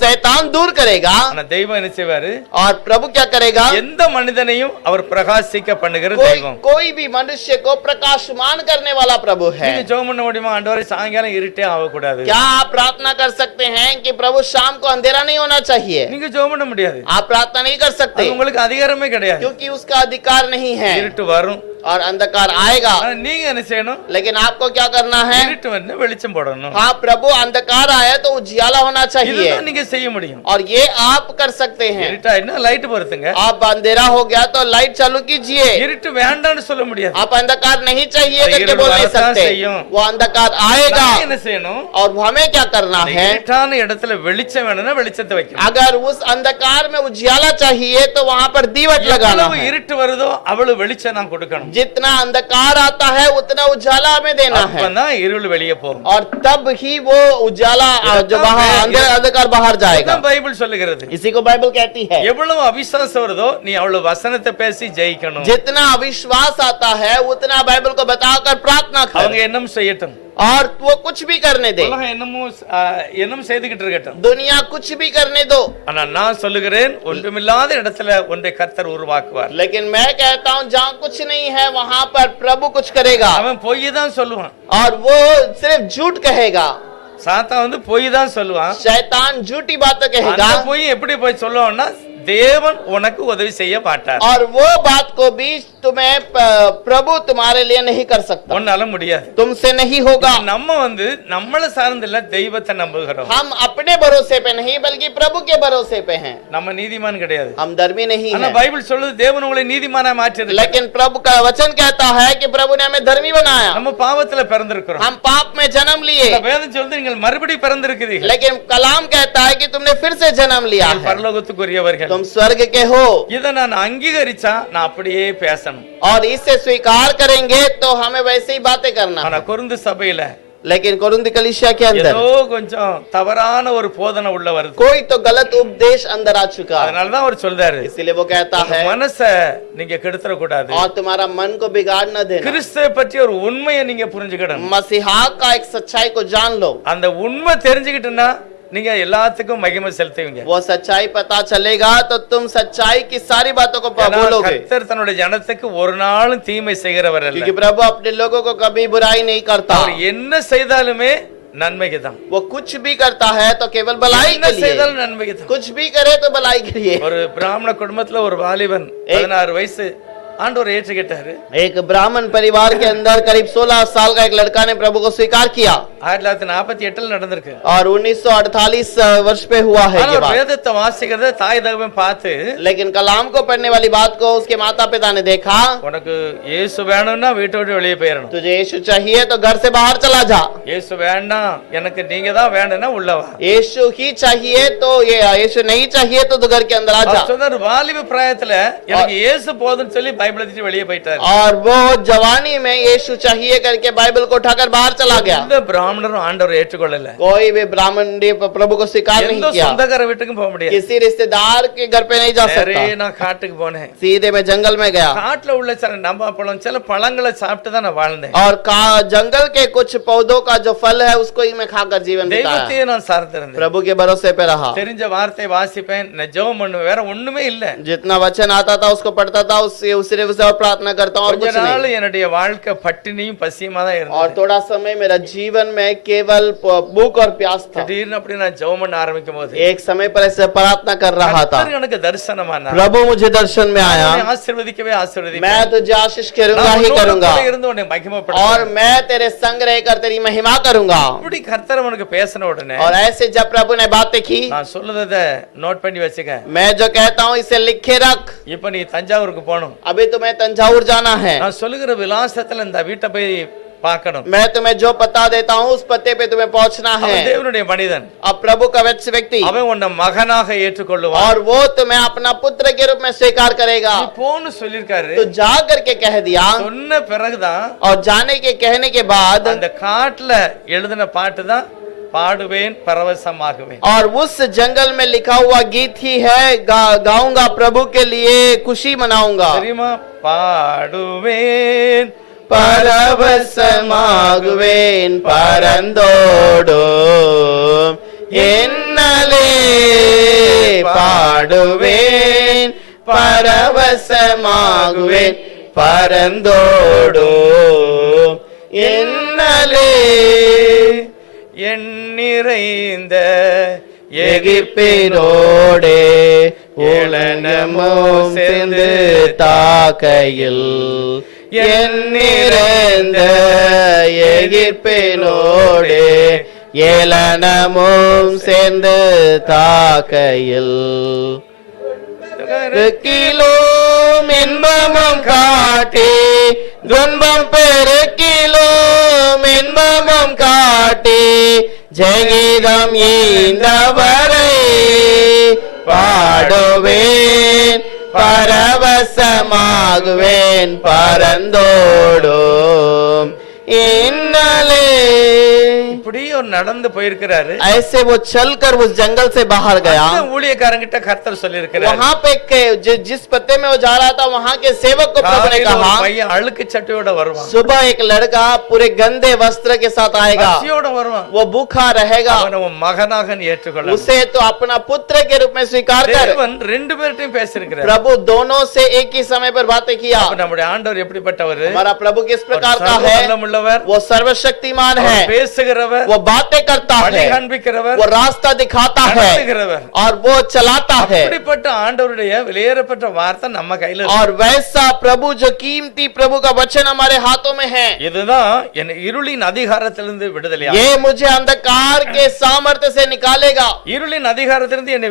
शैतान दूर करेगा ஆனா தெய்வம் என்ன செய்வாரு? और प्रभु क्या करेगा? எந்த மனிதனையும் அவர் பிரகாசிக்க பண்ணுகிற தெய்வம். कोई भी मनुष्य को प्रकाशमान करने वाला प्रभु है। நீங்க ஜெபம் பண்ண முடியுமா? ஆண்டவரே சாயங்காலம் இருட்டே ஆகக்கூடாது. क्या आप प्रार्थना कर सकते हैं कि प्रभु शाम को अंधेरा नहीं होना चाहिए? நீங்க ஜெபம் பண்ண முடியாது, आप प्रार्थना नहीं कर सकते அது உங்களுக்கு அதிகாரமே கிடையாது. क्योंकि उसका अधिकार नहीं है। இருட்டு வரும், और अंधकार आएगा, ஆனா நீங்க என்ன செய்யணும்? लेकिन आपको क्या करना है? இருட்டு வந்து வெளிச்சம் போடணும். हाँ प्रभु, अंधकार आया तो उजियाला होना चाहिए இதுதான் நீங்க செய்ய முடியும். और ये आप कर सकते हैं। இருட்டா என்ன லைட் பொறுத்துங்க. आप अंधेरा हो गया तो लाइट चालू कीजिए। இருட்டு வேண்டாம்னு சொல்ல முடியாது. आप अंधकार नहीं चाहिए तो करके ये बोल नहीं बरसा सकते, सही वो अंधकार आएगा। நான் என்ன செய்யணும்? और हमें क्या करना அந்த है? இருட்டான இடத்துல வெளிச்சம் வேணும்னா வெளிச்சத்தை வைக்கணும். अगर उस अंधकार में उजियाला चाहिए तो वहाँ पर दीवट लगाना எவ்வளவு है। இருட்டு வருதோ அவ்வளவு வெளிச்சம் நான் கொடுக்கணும். जितना अंधकार आता है उतना उजाला हमें देना है, அப்பதான் இருள் வெளியே போகும். और तब ही वो उजाला जो बाहर अंधकार बाहर जाएगा। இதுதான் பைபிள் சொல்லுகிறது. इसी को बाइबल कहती है। எவ்வளவு அவிசுவாசம் வருதோ நீ அவ்வளவு வசனத்தை பேசி ஜெயிக்கணும். जितना अविश्वास आता है उतना बाइबल को बताकर प्रार्थना அவங்க कर, என்னம் செய்யட்டும், और वो कुछ भी करने दे, உலகம் என்னமும் செய்துகிட்டு இருக்கட்டும். दुनिया कुछ भी करने दो, ஆனா நான் சொல்லுகிறேன், ஒன்றுமில்லாத இடத்துல ஒன்றை கர்த்தர் உருவாக்குவார். लेकिन मैं कहता हूँ जहाँ कुछ नहीं है वहाँ पर प्रभु कुछ करेगा। அவன் பொய் தான் சொல்லுவான். और वो सिर्फ झूठ कहेगा, சாத்தான் வந்து பொய் தான் சொல்லுவான். शैतान झूठी बातें कहेगा, அந்த பொய் எப்படி போய் சொல்லுவான்னா தேவன் உனக்கு உதவி செய்ய மாட்டார். और वो बात को भी तुम्हें प्रभु तुम्हारे लिए नहीं कर सकता, உன்னால முடியாது, तुमसे नहीं होगा। நம்ம வந்து நம்மள சார்ந்து இல்ல, தெய்வத்தை நம்புகிறோம். हम अपने भरोसे पे नहीं बल्कि प्रभु के भरोसे पे हैं। நம்ம நீதிமான் கிடையாது, हम धर्मी नहीं ஆனா हैं, பைபிள் சொல்லுது தேவன் உங்களை நீதிமானா மாற்றியது. लेकिन प्रभु का वचन कहता है कि प्रभु ने हमें धर्मी बनाया। நம்ம பாவத்துல பிறந்திருக்கிறோம். हम पाप में जन्म लिए, இந்த வேதம் சொல்லுது நீங்கள் மறுபடியும் பிறந்திருக்கிறீர்கள். लेकिन कलाम कहता है कि तुमने फिर से जन्म लिया நீங்கள் है, பரலோகத்துக்குரியவர்கள். तुम स्वर्ग के हो। இதை நான் அங்கீகரிச்சா நான் அப்படியே பேசணும். और इसे स्वीकार करेंगे तो हमें वैसे ही बातें करना ஆனா है। கொரிந்து சபையில लेकिन कोरिन्थ कलीसिया के अंदर ஏதோ கொஞ்சம் தவறான ஒரு போதனை உள்ள வருது. कोई तो गलत उपदेश अंदर आ चुका है, அதனாலதான் அவர் சொல்றாரு, इसीलिए वो कहता है மனச நீங்க கெடுத்துற கூடாது. और तुम्हारा मन को बिगाड़ न देना। கிறிஸ்துவை பற்றி ஒரு உண்மையை நீங்க புரிஞ்சுக்கணும். मसीहा का एक सच्चाई को जान लो, அந்த உண்மை தெரிஞ்சுக்கிட்டுன்னா நீங்க எல்லாத்துக்கும் மகிமை செலுத்துவீங்க. वो सच्चाई पता चलेगा तो तुम सच्चाई की सारी बातों को ஏன்னா बोलोगे, கர்த்தர் தன்னுடைய ஜனத்துக்கு ஒரு நாளும் தீமை செய்கிறவர் அல்ல. क्योंकि प्रभु अपने लोगों को कभी बुराई नहीं करता। அவர் என்ன செய்தாலுமே நன்மைக்கு தான். वो कुछ भी करता है तो केवल भलाई என்ன के लिए, செய்தாலும் நன்மைக்கு தான். कुछ भी करे तो भलाई के लिए। ஒரு பிராமண குடும்பத்துல ஒரு வாலிபன் 16 வயசு ஆண்டவரை ஏற்றுக்கிட்டாரு. एक ब्राह्मण परिवार के अंदर करीब 16 साल का एक लड़का ने प्रभु को स्वीकार किया, 1948 நடந்திருக்கு. और 1948 वर्ष पे हुआ है ஆனா ये ஒரு बात। வேதத்தை வாசிக்கிறத தாய் தகவன் பார்த்து, लेकिन कलाम को पढ़ने वाली बात को उसके माता पिता ने देखा, உனக்கு இயேசு வேணும்னா வீட்டை விட்டு வெளியே போயிடணும். तुझे यीशु चाहिए तो घर से बाहर चला जा, இயேசு வேண்டாம் எனக்கு நீங்க தான் வேணும்னா உள்ள வா. यीशु ही चाहिए तो ये, यीशु नहीं चाहिए तो तू घर के अंदर आ जा। அவர் சொன்னாரு, வாலிப பிராயத்துல எனக்கு இயேசு போதும்னு சொல்லி பைபிளை தூக்கி வெளியே போயிட்டாரு. और वो जवानी में यीशु चाहिए करके बाइबल को उठाकर बाहर चला गया। எந்த பிராமணரும் ஆண்டவரை ஏற்றுக்கொள்ளல. कोई भी ब्राह्मण ने प्रभु को स्वीकार नहीं எந்த किया, சொந்தக்கார வீட்டுக்கும் போக முடியாது. किसी रिश्तेदार के घर पे नहीं जा சரி, सकता। நான் காட்டுக்கு போனேன். सीधे मैं जंगल में गया, காட்டுல உள்ள சில நம்பாப்பழம் சில பழங்களை சாப்பிட்டு தான் நான் வாழ்ந்தேன். और जंगल के कुछ पौधों का जो फल है उसको ही मैं खाकर जीवन बिताया, தெய்வத்தையே நான் சார்ந்திருந்தேன். प्रभु के भरोसे पे रहा। தெரிஞ்ச வார்த்தை வாசிப்பேன், நான் ஜெபம் பண்ணுவேன், வேற ஒண்ணுமே இல்ல. जितना वचन आता था उसको पढ़ता था, उससे सिर्फ उसे और प्रार्थना करता हूँ और கொஞ்ச कुछ நாள் नहीं। என்னுடைய வாழ்க்கை பட்டினியும் பசியுமா தான் और இருந்தது. थोड़ा समय मेरा जीवन में केवल भूख और प्यास था। திடீர்னு அப்படி நான் ஜெபம் பண்ண ஆரம்பிக்கும் போது एक समय पर ऐसे प्रार्थना कर रहा था, கர்த்தர் எனக்கு தரிசனமானார். प्रभु मुझे दर्शन में आया, உன்னை ஆசீர்வதிக்கவே ஆசீர்வதிப்பேன். मैं तुझे आशीष करूंगा நான் ही உன்னோடு करूंगा, கூட இருந்து உன்னை மகிமைப்படுத்துவேன். और मैं तेरे संग रहकर तेरी महिमा करूंगा। இப்படி கர்த்தர் உனக்கு பேசின உடனே और ऐसे जब प्रभु ने बातें की, நான் சொல்லுறத நோட் பண்ணி வச்சுக்க. मैं जो कहता हूँ इसे लिखे रख। இப்ப நீ தஞ்சாவூருக்கு போகணும். अभी तुम्हें तंजावुर जाना है, நான் சொல்லுகிற விலாசத்துல இந்த வீட்டை போய் பார்க்கணும். मैं तुम्हें जो पता देता हूँ उस पते पे तुम्हें पहुंचना அவன் है। தேவனுடைய மனிதன். अब प्रभु का व्यक्ति, அவன் உன்னை மகனாக ஏற்றுக்கொள்ளுவான். और वो तुम्हें अपना पुत्र के रूप में स्वीकार करेगा। நீ போன்னு சொல்லிருக்காரு. तो जा करके कह दिया, சொன்ன பிறகுதான் और जाने के कहने के बाद, அந்த காட்டுல எழுதின பாட்டு தான் பாடுவேன் பரவசமாகுவேன். और उस जंगल में लिखा हुआ गीत ही है, गाऊंगा प्रभु के लिए खुशी मनाऊंगा। தெரியுமா பாடுவேன் பரவசமாகுவேன் பரந்தோடும் என்னலே பாடுவேன் பரவசமாகுவேன் பரந்தோடும் என்னலே என் நிறைந்த எகிப்தினோடே ஏளனமும் சேர்ந்து தாக்கையில் என் நிறைந்த எகிப்தினோடே ஏளனமும் சேர்ந்து தாக்கையில் கிலோம் இன்பமும் காட்டி துன்பம் பெருக்கிலோம் இன்பமும் காட்டி ஜெகீதம் ஈந்தவரை பாடுவேன் பரவசமாகுவேன் பரந்தோடும் இன்னலே இப்படி ஒரு நடந்து போயிருக்கிறாரு ऐसे वो चलकर उस जंगल से बाहर गया அந்த ஊழியக்காரங்கிட்ட கர்த்தர் சொல்லியிருக்கிறார் वहां पे जिस पत्ते में वो जा रहा था वहां के सेवक को प्रभु ने காலையில ஒரு कहा பையன் அழுக்கு சட்டையோட வருவான் सुबह एक लड़का पूरे गंदे वस्त्र के साथ आएगा பசியோட வருவான் वो भूखा रहेगा அவனை உன் மகனாக நீ ஏற்றுக்கொள்ள उसे तो अपना पुत्र के रूप में स्वीकार कर தேவன் ரெண்டு பேர்ட்டையும் பேசியிருக்கிறார் प्रभु दोनों से एक ही समय पर बातें किया அப்ப நம்முடைய ஆண்டவர் எப்படிப்பட்டவர் हमारा प्रभु किस प्रकार का சர்வ है வல்லமுள்ளவர் वो सर्वशक्तिमान அவர் है பேசுகிறவர் वो बातें करता வழி है காண்பிக்கிறவர் वो रास्ता दिखाता है நடத்துகிறவர் और वो चलाता है அப்படிப்பட்ட ஆண்டவருடைய வெளியேறப்பட்ட வார்த்தை நம்ம கையில இருக்கு. और वैसा प्रभु जो कीमती प्रभु का वचन हमारे हाथों में है இதுதான் என் இருளின் அதிகாரத்திலிருந்து விடுதலையா ये मुझे अंधकार के सामर्थ्य से निकालेगा இருளின் அதிகாரத்திலிருந்து என்னை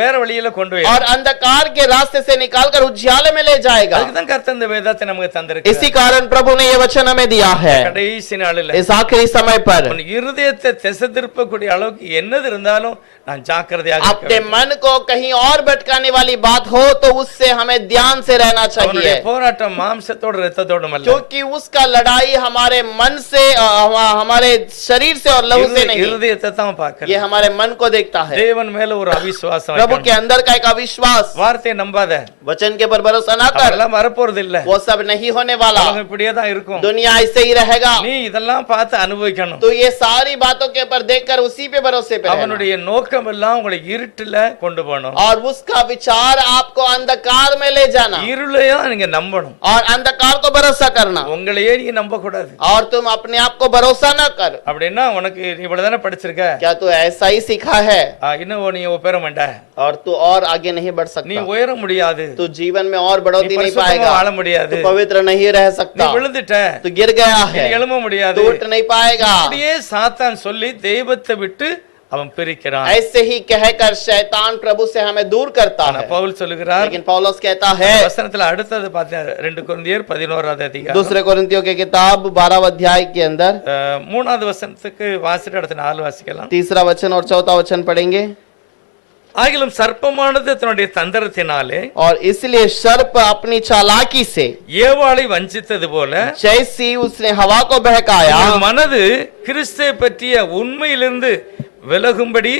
வேற வழியில கொண்டு போய் और अंधकार के रास्ते से निकालकर उज्याले में ले जाएगा அதுக்குதான் கர்த்தர் இந்த வேதத்தை நமக்கு தந்திருக்கிறார் इसी कारण प्रभु ने ये वचन हमें दिया है கடைசி நாளில் इस आखिरी समय पर உன் இருதயத்தை திசை திருப்பக்கூடிய அளவுக்கு என்னது இருந்தாலும் நான் ஜாக்கிரதையாக இருக்க अपने வேண்டும். मन को कहीं और भटकाने वाली बात हो तो उससे हमें ध्यान से रहना அவனுடைய चाहिए போராட்டம் மாம்சத்தோடு இரத்தத்தோடும் அல்ல क्योंकि उसका लड़ाई हमारे मन से हमारे शरीर से और लहू से नहीं இருதயத்தை தான் ये பார்க்கிறேன் हमारे मन को देखता है தேவன் மேல ஒரு அவிசுவாசம் प्रभु के வைக்கணும். अंदर का एक अविश्वास வார்த்தையை நம்பாத वचन के पर भरोसा ना कर அதெல்லாம் வரப்போறது இல்ல वो सब नहीं होने वाला உலகம் இப்படியே தான் இருக்கும் दुनिया ऐसे ही रहेगा நீ இதெல்லாம் பார்த்து அனுபவிக்கணும் तो ये सारी बातों के ऊपर देखकर उसी पे भरोसे पे रहना। அவனுடைய நோக்கம் எல்லாம் உங்களை இருட்டுல கொண்டு போகணும் और उसका विचार आपको अंधकार में ले जाना இருளையா நீங்க நம்பணும் और अंधकार को भरोसा करना உங்களையே நீங்க நம்ப கூடாது और तुम अपने आप को भरोसा न कर அப்படின்னா உனக்கு நீ இவ்வளவுதானே படிச்சிருக்க क्या तू ऐसा ही सीखा है இன்னும் நீ உயர மாட்ட और तू और आगे नहीं बढ़ நீ सकता உயர முடியாது तू जीवन में और बढ़ोतरी நீ नहीं பரிசுத்தமா पाएगा வாழ முடியாது तू पवित्र नहीं रह நீ सकता விழுந்துட்ட तू गिर गया நீ है எழும்ப முடியாது तू उठ नहीं पाएगा அப்படியே சாத்தான் சொல்லி தெய்வத்தை விட்டு அவன் பிரிக்கிறான் ऐसे ही कहकर शैतान प्रभु से हमें दूर करता ஆனா है பவுல் சொல்லுகிறார் लेकिन पौलुस कहता है வசனத்துல அடுத்தது பார்த்தீங்கன்னா 2 கொரிந்தியர் 11வது அதிகாரம் दूसरे कोरिन्थियों की किताब 12 अध्याय के अंदर 3வது வசனத்துக்கு வாசிட்டு அடுத்து 4 வாசிக்கலாம் तीसरा वचन और चौथा वचन पढ़ेंगे ஆகிலும் சர்ப்பமானது தன்னுடைய தந்திரத்தினாலே और इसलिए सर्प अपनी चालाकी से ஏவாளை வஞ்சித்தது போல जैसी उसने हवा को बहकाया உங்கள் மனது கிறிஸ்துவை பற்றிய உண்மையிலிருந்து விலகும்படி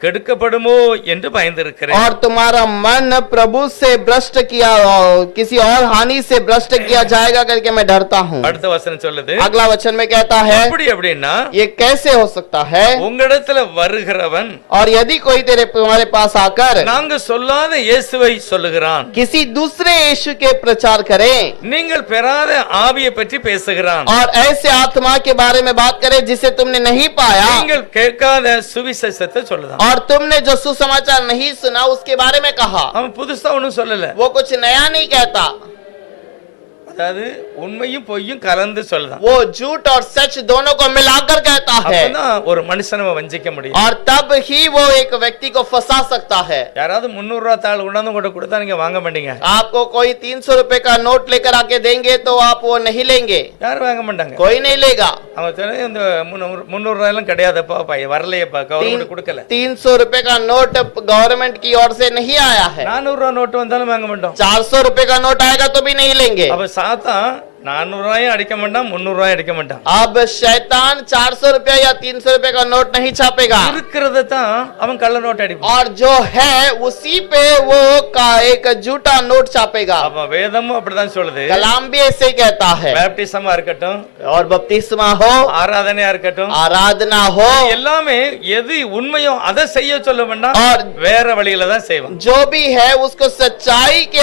கெடுக்கப்படுமோ என்று பயந்திருக்கிறேன் और तुम्हारा मन प्रभु से भ्रष्ट किया और किसी और हानि से भ्रष्ट किया जाएगा करके मैं डरता हूँ। அடுத்த வசனம் சொல்லுது अगला वचन में कहता है எப்படி அப்படின்னா ये कैसे हो सकता है உங்களிடத்துல வருகிறவன் और यदि कोई तुम्हारे पास आकर நாங்க சொல்லாத இயேசுவை சொல்லுகிறான் किसी दूसरे यीशु के प्रचार करे நீங்கள் பெறாத ஆவியை பற்றி பேசுகிறான் और ऐसे आत्मा के बारे में बात करे जिसे तुमने नहीं पाया நீங்கள் கேட்காத சுவிசேஷத்தை சொல்லுதான் और तुमने जो सुसमाचार नहीं सुना उसके बारे में कहा அவன் புதுசா ஒண்ணும் சொல்லல वो कुछ नया नहीं कहता அதாவது உண்மையும் பொய்யும் கலந்து சொல்லுதான் वो झूठ और सच दोनों को मिलाकर कहता है அப்பதான் ஒரு மனுஷனை வஞ்சிக்க முடியும் और तब ही वो एक व्यक्ति को फंसा सकता है। யாராவது 300 ரூபாய் தாள் கொண்டாந்து கூட கொடுத்தா நீங்க வாங்க மாட்டீங்க आपको कोई 300 रुपए का नोट लेकर आके देंगे तो आप वो नहीं लेंगे, யாரும் வாங்க மாட்டாங்க कोई नहीं लेगा। அவன் சொன்ன இந்த 300 ரூபாய் எல்லாம் கிடையாதுப்பா வரலையப்பா கவர்மெண்ட் கொடுக்கல 300 रुपए का नोट गवर्नमेंट की ओर से नहीं आया है, 400 ரூபாய் நோட்டு வந்தாலும் வாங்க மாட்டோம் 400 रुपए का नोट आएगा तो भी नहीं लेंगे। அப்ப சாத்தான் 400 ரூபாயும் அடிக்க மாட்டான் 300 ரூபாயும் அடிக்க மாட்டான் अब शैतान 400 रुपया या 300 रुपए का नोट नहीं छापेगा, இருக்கிறத தான் அவன் கள்ள நோட் அடிப்பான் और जो है उसी पे वो का एक झूठा नोट छापेगा। அப்ப வேதமும் அப்படிதான் சொல்லுது कलाम भी ऐसे ही कहता है, பேப்டிசமா இருக்கட்டும் और बपतिस्मा हो, ஆராதனையா இருக்கட்டும் आराधना हो, எல்லாமே எது உண்மையோ அதை செய்ய சொல்ல வேண்டாம் और வேற வழியில தான் செய்வான் जो भी है उसको सच्चाई के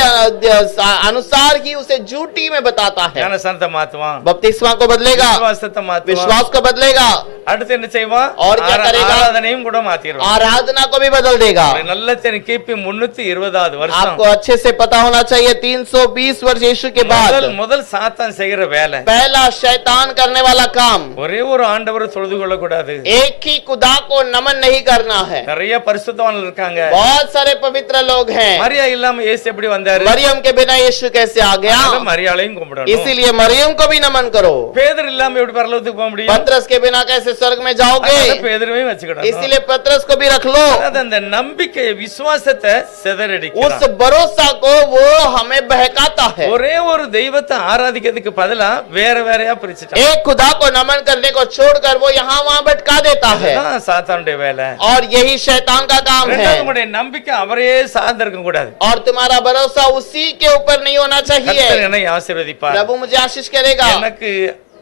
अनुसार ही उसे झूठी में बताता है। ஞானஸ்தானத்தை மாத்துவான் बपतिस्मा को बदलेगा, விசுவாசத்தை மாத்துவான் विश्वास को बदलेगा, அடுத்து என்ன செய்வான் और क्या करेगा? ஆராதனையும் கூட மாத்திடுவான் आराधना को भी बदल देगा। நல்ல கிபி 320வது வருஷம் आपको अच्छे से पता होना चाहिए 320 वर्ष यीशु के बाद முதல் சாத்தான் செய்கிற வேலை पहला शैतान करने वाला काम ஒரே ஒரு ஆண்டவரை தொழுது கொள்ள கூடாது एक ही खुदा को नमन नहीं करना है। நிறைய பரிசுத்தவான்கள் இருக்காங்க बहुत सारे पवित्र लोग हैं। மரியா இல்லாம இயேசு எப்படி வந்தாரு मरियम के बिना यीशु कैसे आ गया? அதனால மரியாளையும் கும்பிடணும் इसीलिए मरियम को भी नमन करो। பேதர் இல்லாம எப்படி பரலோகத்துக்கு போக முடியும் पतरस के बिना कैसे स्वर्ग में जाओगे? அதனால பேதரையும் வச்சுக்கிடணும் इसीलिए पतरस को भी रख लो। அதாவது அந்த நம்பிக்கை விசுவாசத்தை उस சிதறடிக்கிறான் भरोसा को वो हमें बहकाता है। ஒரே ஒரு தெய்வத்தை ஆராதிக்கிறதுக்கு பதிலா வேற வேறையா பிரிச்சுட்டான் एक खुदा को नमन करने को छोड़कर वो यहाँ वहाँ भटका देता है, இதுதான் சாத்தானுடைய வேலை और यही शैतान का काम है। ரெண்டாவது உங்களுடைய நம்பிக்கை அவரையே சார்ந்து இருக்க கூடாது और तुम्हारा भरोसा उसी के ऊपर नहीं होना கர்த்தர் चाहिए। என்னை ஆசீர்வதிப்பார் प्रभु मुझे आशीष करेगा, எனக்கு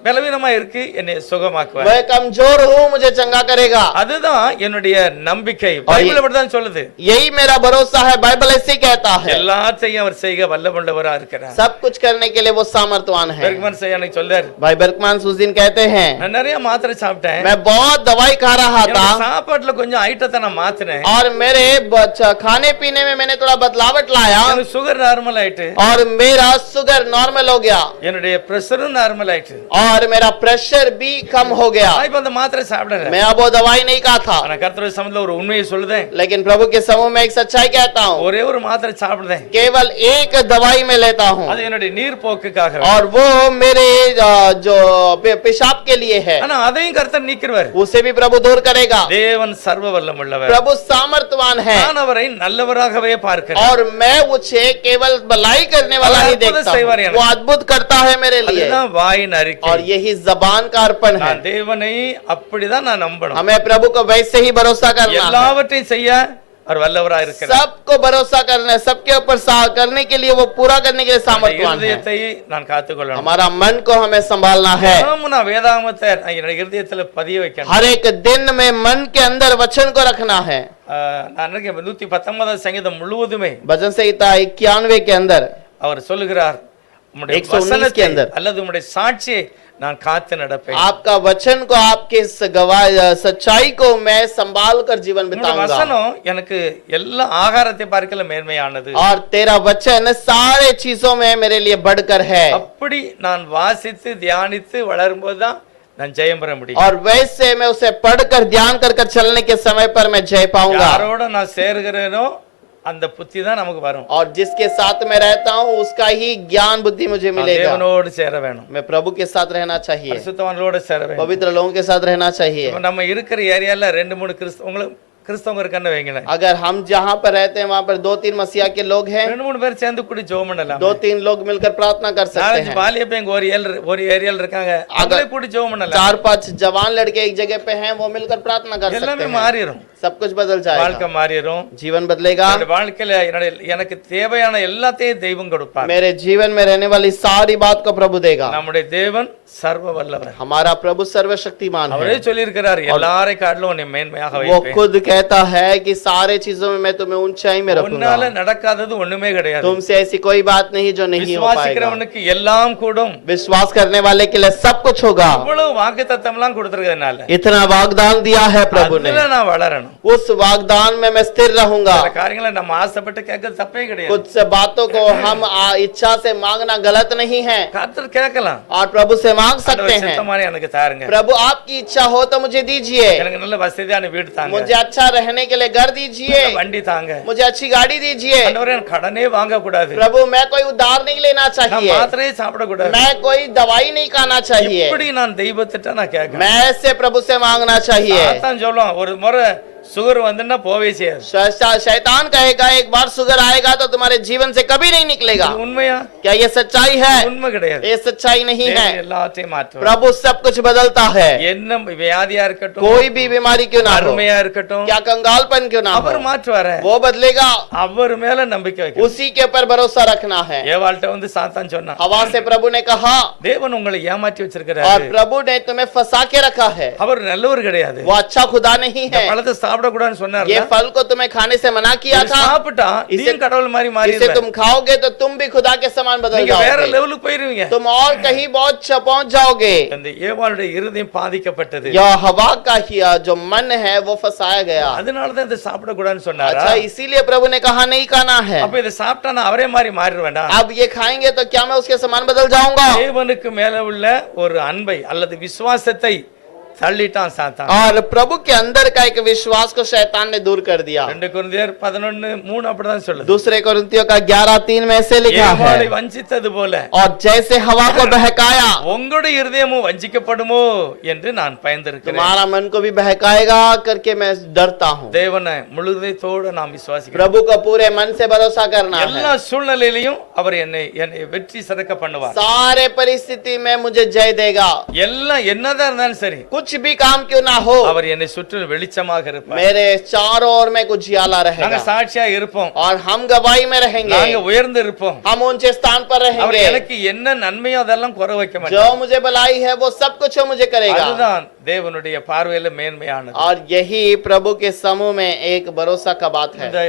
பலவீனமா இருக்கு என்னை சுகமாக்குவார் मैं कमजोर हूँ मुझे चंगा करेगा। அதுதான் என்னுடைய நம்பிக்கை பைபிள் அப்படிதான் சொல்லுது यही मेरा भरोसा है, बाइबल ऐसे ही कहता है। எல்லாத்தையும் அவர் செய்ய வல்லமுள்ளவரா இருக்கிறார் सब कुछ करने के लिए वो सामर्थ्यवान है। பெர்க்மன் எனக்கு சொல்லாரு भाई बर्कमान उस दिन कहते हैं, நான் நிறைய மாத்திரை சாப்பிட்டேன் मैं बहुत दवाई खा रहा था எனக்கு சாப்பாட்டுல கொஞ்சம் ஐட்டத்தை நான் மாத்தினேன் और मेरे खाने पीने में मैंने थोड़ा बदलावट लाया எனக்கு சுகர் நார்மல் ஆயிட்டு और मेरा शुगर नॉर्मल हो गया என்னுடைய பிரஷரும் நார்மல் ஆயிட்டு और मेरा प्रेशर भी कम हो गया। நான் இப்ப அந்த மாத்திரை சாப்பிடுறேன் मैं अब वो दवाई नहीं खा था, ஆனா கர்த்தருடைய சமூகத்துல ஒரு உண்மையை சொல்லுதேன் लेकिन प्रभु के समूह में एक सच्चाई कहता हूँ, ஒரே ஒரு மாத்திரை சாப்பிடுறேன் केवल एक दवाई में लेता हूँ அது என்னுடைய நீர் போக்குக்காக और वो मेरे जो पेशाब के लिए है, ஆனா அதையும் கர்த்தர் நீக்கிடுவார் उसे भी प्रभु दूर करेगा। தேவன் சர்வ வல்லமுள்ளவர் प्रभु सामर्थवान है நான் அவரை நல்லவராகவே பார்க்கிறேன் और मैं उसे केवल भलाई करने वाला ही देखता हूँ। वो अद्भुत करता है मेरे लिए அதுதான் வாயின் அறிக்கை और यही जबान का अर्पण है। நான் தேவனை அப்படிதான் நான் நம்பணும் हमें प्रभु को वैसे ही भरोसा करना है, எல்லாவற்றையும் செய்ய அவர் வல்லவராக இருக்கிறார் सबको भरोसा करना है, सबके ऊपर करने के लिए वो पूरा करने के लिए सामर्थवान है। இருதயத்தை நான் காத்துக்கொள்ளணும் हमारा मन को हमें संभालना है, நான் வேதாகமத்தை என்னுடைய இருதயத்துல பதிய வைக்கணும் हर एक दिन में मन के अंदर वचन को रखना है। நான் நினைக்கிறேன் 119 சங்கீதம் முழுவதுமே भजन संहिता 91 के अंदर அவர் சொல்லுகிறார் உம்முடைய 119 வசனத்தை के अंदर அல்லது உம்முடைய சாட்சியை நான் காத்து நடப்பேன் आपका वचन को, आपके सच्चाई को मैं संभाल कर जीवन உம்முடைய बिताऊंगा வசனம் எனக்கு எல்லா ஆகாரத்தை பார்க்கல மேன்மையானது और तेरा वचन सारे चीजों में मेरे लिए बढ़कर है। அப்படி நான் வாசித்து தியானித்து வளரும்போதுதான் நான் ஜெயம் பெற முடியும் और वैसे मैं उसे पढ़कर ध्यान कर कर चलने के समय पर मैं जय पाऊंगा। யாரோட நான் சேர்கிறேனோ அந்த புத்தி தான் நமக்கு வரும் और जिसके साथ मैं रहता हूँ उसका ही ज्ञान बुद्धि मुझे मिलेगा। தேவனோடு சேர வேணும் मैं प्रभु के साथ रहना चाहिए, பரிசுத்தவான்களோடு சேர வேணும் पवित्र लोगों के साथ रहना चाहिए। இப்ப நம்ம இருக்கிற ஏரியால 2-3 கிறிஸ்தவங்க இருக்கான்னு வைங்களேன் अगर हम जहाँ पर रहते हैं वहाँ पर 2-3 मसीहा के लोग हैं, 2-3 பேர் சேர்ந்து கூடி ஜெபம் பண்ணலாம் 2-3 लोग मिलकर प्रार्थना कर सकते 4-5 हैं। பாலிய பையங்க ஒரு ஏரியால இருக்காங்க அவங்களே கூடி ஜெபம் பண்ணலாம் 4-5 जवान लड़के एक जगह पे हैं, वो मिलकर प्रार्थना कर सकते எல்லாமே हैं, மாறிடும் सब कुछ बदल வாழ்க்கை जाएगा, மாறிடும் जीवन बदलेगा। என்னோட வாழ்க்கையில எனக்கு தேவையான எல்லாத்தையும் தெய்வம் கொடுப்பார் मेरे जीवन में रहने वाली सारी बात को प्रभु देगा। நம்முடைய தேவன் சர்வ வல்லவர் हमारा प्रभु सर्वशक्तिमान அவரே है, சொல்லி இருக்கிறார் எல்லாரை காட்டிலும் உன்னை மேன்மையாக वो வைப்பேன் खुद कहता है कि सारे चीजों में मैं तुम्हें ऊंचाई में रखूंगा। உன்னால நடக்காதது ஒண்ணுமே கிடையாது तुमसे ऐसी कोई बात नहीं जो नहीं हो पाएगा। விசுவாசிக்கிறவனுக்கு எல்லாம் கூடும் विश्वास करने वाले के लिए सब कुछ होगा। இவ்வளவு வாக்குத்தத்தம் எல்லாம் கொடுத்திருக்கிறதுனால इतना वागदान दिया है प्रभु ने, அதுல நான் வளரணும் उस वागदान में मैं स्थिर रहूंगा। சில காரியங்களை நம்ம ஆசைப்பட்டு கேட்க தப்பே கிடையாது कुछ से बातों को हम इच्छा से मांगना गलत नहीं है கர்த்தர் கேட்கலாம் और प्रभु से मांग सकते हैं, சித்தமானே எனக்கு தாருங்க प्रभु आपकी इच्छा हो तो मुझे दीजिए, எனக்கு நல்ல வசதியான வீடு தாங்க मुझे अच्छा रहने के लिए घर दीजिए, வண்டி தாங்க मुझे अच्छी गाड़ी दीजिए। ஆண்டவரே எனக்கு கடனே வாங்க கூடாது प्रभु मैं कोई उधार नहीं लेना நான் चाहिए, மாத்திரையே சாப்பிட கூடாது मैं कोई दवाई नहीं खाना चाहिए, இப்படி நான் தெய்வத்திட்ட நான் கேட்கிறேன் मैं ऐसे प्रभु से मांगना चाहिए। சாத்தான் சொல்லும் ஒரு முறை சுகர் வந்துன்னா போவே செய்யாது. शैतान कहेगा एक बार शुगर आएगा तो तुम्हारे जीवन से कभी नहीं निकलेगा। இது உண்மையா? क्या ये सच्चाई है? உண்மை கிடையாது. ये सच्चाई नहीं है। தேவன் எல்லாத்தையும் மாற்றுவார். प्रभु सब कुछ बदलता है। என்ன வியாதியா இருக்கட்டும், कोई भी बीमारी क्यों ना हो, அருமையா இருக்கட்டும், क्या कंगालपन क्यों ना அவர் हो, மாற்றுவாரு. वो बदलेगा। அவர் மேல நம்பிக்கை வைக்கணும். उसी के ऊपर भरोसा रखना है। ஏவாள்கிட்ட வந்து சாத்தான் சொன்னான், हवा से प्रभु ने कहा தேவன் உங்களை ஏமாற்றி और வச்சிருக்கிறாரு, प्रभु ने तुम्हें फंसा के रखा है। அவர் நல்லவர் கிடையாது, वो अच्छा खुदा नहीं இந்த है। பழத்தை சாப்பிடக்கூடாதுன்னு சொன்னார்ல, ये फल को तुम्हें खाने से मना किया இது था। சாப்பிட்டா நீயும் கடவுள் மாதிரி इसे மாறிடுவ, तुम खाओगे तो तुम भी खुदा के समान बदल நீங்க வேற जाओगे। லெவலுக்கு போயிருவீங்க. तुम और कहीं बहुत पहुंच जाओगे। அந்த ஏவாளுடைய இருதயம் பாதிக்கப்பட்டது. यह हवा का ही जो मन है वो फंसाया गया। அதனாலதான் இதை சாப்பிடக்கூடாதுன்னு சொன்னாரா? अच्छा, इसीलिए प्रभु ने कहा नहीं खाना है। அப்ப இதை சாப்பிட்டா நான் அவரே மாதிரி மாறிடுவேனா? अब ये खाएंगे तो क्या मैं उसके समान बदल जाऊंगा? தேவனுக்கு மேல உள்ள ஒரு அன்பை அல்லது விசுவாசத்தை தள்ளிட்டான் சாத்தான். और प्रभु के अंदर का एक विश्वास को शैतान ने दूर कर दिया। 2 கொரிந்தியர் 11:3 அப்படிதான் சொல்லுது. दूसरे कोरिन्थियों का 11:3 में ऐसे लिखा ஏவாளை है, வஞ்சித்தது போல और जैसे हवा को बहकाया உங்களுடைய இருதயமும் வஞ்சிக்கப்படுமோ என்று நான் பயந்திருக்கிறேன். तुम्हारा मन को भी बहकाएगा करके मैं डरता हूँ। தேவனை முழு இதயத்தோடு நாம் விசுவாசிக்கிறோம். प्रभु को पूरे मन से भरोसा करना எல்லா है। சூழ்நிலையிலும் அவர் என்னை வெற்றி சிறக்க பண்ணுவார். सारे परिस्थिति में मुझे जय देगा। எல்லாம் என்னதான் இருந்தாலும் சரி, कुछ भी काम क्यों ना हो, அவர் என்னை சுற்றிலும் வெளிச்சமாக இருப்பார். मेरे चारों ओर में कुछ उजाला நாங்க रहेगा சாட்சியா இருப்போம், और हम गवाही में रहेंगे। நாங்க உயர்ந்து இருப்போம். हम ऊंचे स्थान पर அவர் रहेंगे। எனக்கு என்ன நன்மையோ அதெல்லாம் குறை வைக்க जो மாட்டார். मुझे भलाई है वो सब कुछ वो मुझे करेगा। அதுதான் தேவனுடைய பார்வையில மேன்மையானது. और यही प्रभु के समूह में एक भरोसा का बात है। இந்த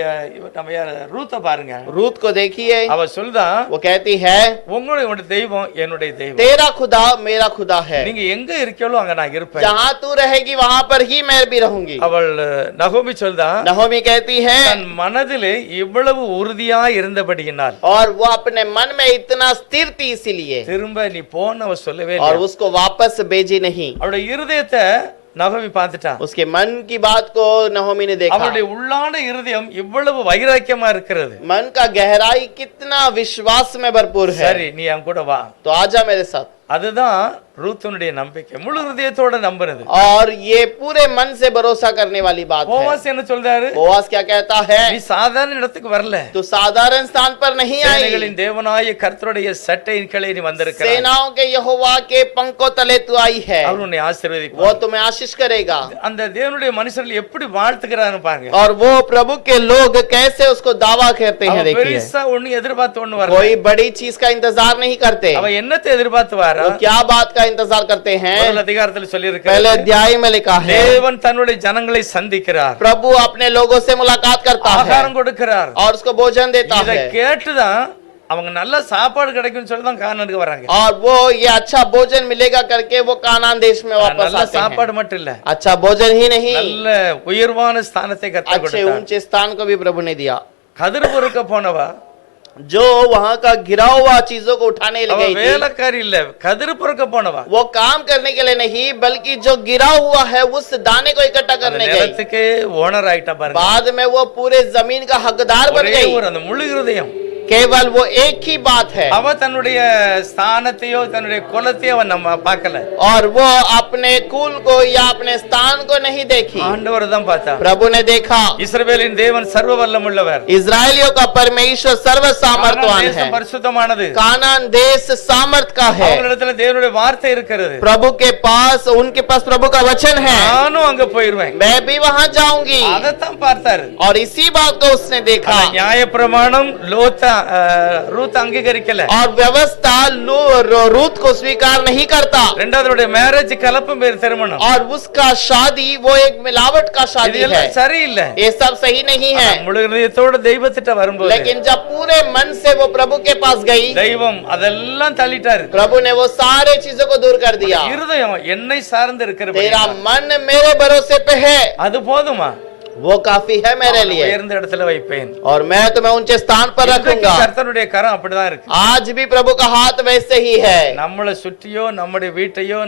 நம்ம ரூத்த பாருங்க, रूत को देखिए, அவ சொல்றா, वो कहती है உங்களுடைய தெய்வம் என்னுடைய தெய்வம், तेरा खुदा मेरा खुदा है। நீங்க எங்க இருக்கீங்களோ அங்க நான் இருப்பேன். जहाँ तू रहेगी वहाँ पर ही मैं भी रहूंगी। அவள் நகோமி சொல்றா, नहोमी कहती है, தன் மனதிலே இவ்வளவு உறுதியா இருந்தபடியினால் और वो अपने मन में इतना स्थिर थी इसीलिए, திரும்ப நீ போன்னு அவ சொல்லவே और இல்லை. उसको वापस भेजी नहीं। அவளுடைய இருதயத்தை நகோமி பார்த்துட்டா. उसके मन की बात को नहोमी ने देखा। அவளுடைய உள்ளான இருதயம் இவ்வளவு வைராக்கியமா இருக்கிறது. मन का गहराई कितना विश्वास में भरपूर है। சரி, நீ என் கூட வா. तो आजा मेरे साथ। அதுதான் ரூத்துனுடைய நம்பிக்கை, முழு இருதயத்தோட நம்புறது. और ये पूरे मन से भरोसा करने वाली बात है। போவாஸ் என்ன சொல்றாரு? बोआज क्या कहता है, நீ சாதாரண இடத்துக்கு வரல, तो साधारण स्थान पर नहीं आई, சேனைகளின் தேவனாய கர்த்தருடைய சட்டையின் கீழே நீ வந்திருக்கிறாய். सेनाओं के यहोवा के पंखों तले तू आई है। அவர் உன்னை वो ஆசீர்வதிப்பார். तुम्हें आशीष करेगा। அந்த தேவனுடைய மனுஷர்கள் எப்படி வாழ்த்துக்கிறான்னு பாருங்க. और वो प्रभु के लोग कैसे उसको दावा करते हैं। அவன் देखिए, பெருசா ஒண்ணு எதிர்பார்த்து ஒண்ணு வரல. कोई बड़ी चीज का इंतजार नहीं करते। அவன் என்னத்தை எதிர்பார்த்து வாரா? वो क्या बात का इंतजार करते हैं? முதல் அதிகாரத்தில் சொல்லி पहले இருக்கிறார், अध्याय में लिखा है, தேவன் தன்னுடைய ஜனங்களை சந்திக்கிறார், प्रभु अपने लोगों से मुलाकात करता है ஆகாரம் கொடுக்கிறார். और उसको भोजन देता இதை है। கேட்டுதான் அவங்க நல்ல சாப்பாடு கிடைக்கும்னு சொல்லி தான் கானானுக்கு வராங்க. और वो ये अच्छा भोजन मिलेगा करके वो कानान देश में वापस நல்ல आते हैं। சாப்பாடு மட்டும் இல்ல, अच्छा भोजन ही नहीं, நல்ல உயர்வான ஸ்தானத்தை கர்த்தர் अच्छे கொடுத்தார். ऊंचे स्थान को भी प्रभु ने दिया। கதிர் பொறுக்க போனவா जो वहाँ का गिरा हुआ चीजों को उठाने அவ लगी थी, வேலைக்காரி இல்ல, கதிர் பொறுக்க போனவா. वो काम करने के लिए नहीं बल्कि जो गिरा हुआ है उस दाने को इकट्ठा அந்த करने गई। நிலத்துக்கே ஓனர் ஆயிட்டா பாருங்க. बाद में वो पूरे जमीन का हकदार बन ஒரே गई। ஒரு அந்த முழு இருதயம். केवल वो एक ही बात है। அவ தன்னுடைய ஸ்தானத்தையோ தன்னுடைய குலத்தையோ அவன் நம்ம பார்க்கல, और वो अपने कुल को या अपने स्थान को नहीं देखी, ஆண்டவர் தான் பார்த்தா. प्रभु ने देखा। இஸ்ரவேலின் தேவன் சர்வ வல்லமுள்ளவர், इजरायलियों का परमेश्वर सर्व सामर्थ्यवान है। தேசம் பரிசுத்தமானது, कानान देश सामर्थ का है। அவங்களிடத்துல தேவனுடைய வார்த்தை இருக்கிறது. प्रभु के पास उनके पास प्रभु का वचन है। நானும் அங்க போயிருவேன். मैं भी वहां जाऊंगी। அதைத்தான் பார்த்தாரு. और इसी बात को उसने देखा। அந்த நியாயப்பிரமாணம் ரூத் அங்கீகரிக்கல. और व्यवस्था रूत को स्वीकार नहीं करता। ரெண்டாவது மேரேஜ் கலப்பும் பேர் திருமணம். और उसका शादी वो एक मिलावट का शादी है। இதெல்லாம் சரியில்லை. ये सब सही नहीं है। முழு இதயத்தோட தெய்வத்திட்ட வரும்போது लेकिन जब पूरे मन से वो प्रभु के पास गई, தெய்வம் அதெல்லாம் தள்ளிட்டாரு. प्रभु ने वो सारे चीजों को दूर कर दिया। இருதயம் என்னை சார்ந்து तेरा இருக்கிற मन मेरे भरोसे पे है, அது போதுமா? वो काफी है मेरे लिए। உயர்ந்த இடத்துல வைப்பேன். और मैं तुम्हें ऊंचे स्थान पर रखूंगा। கர்த்தருடைய கரம் அப்படிதான் இருக்கு. आज भी प्रभु का हाथ वैसे ही है। நம்மளை சுற்றியோ நம்முடைய வீட்டையோ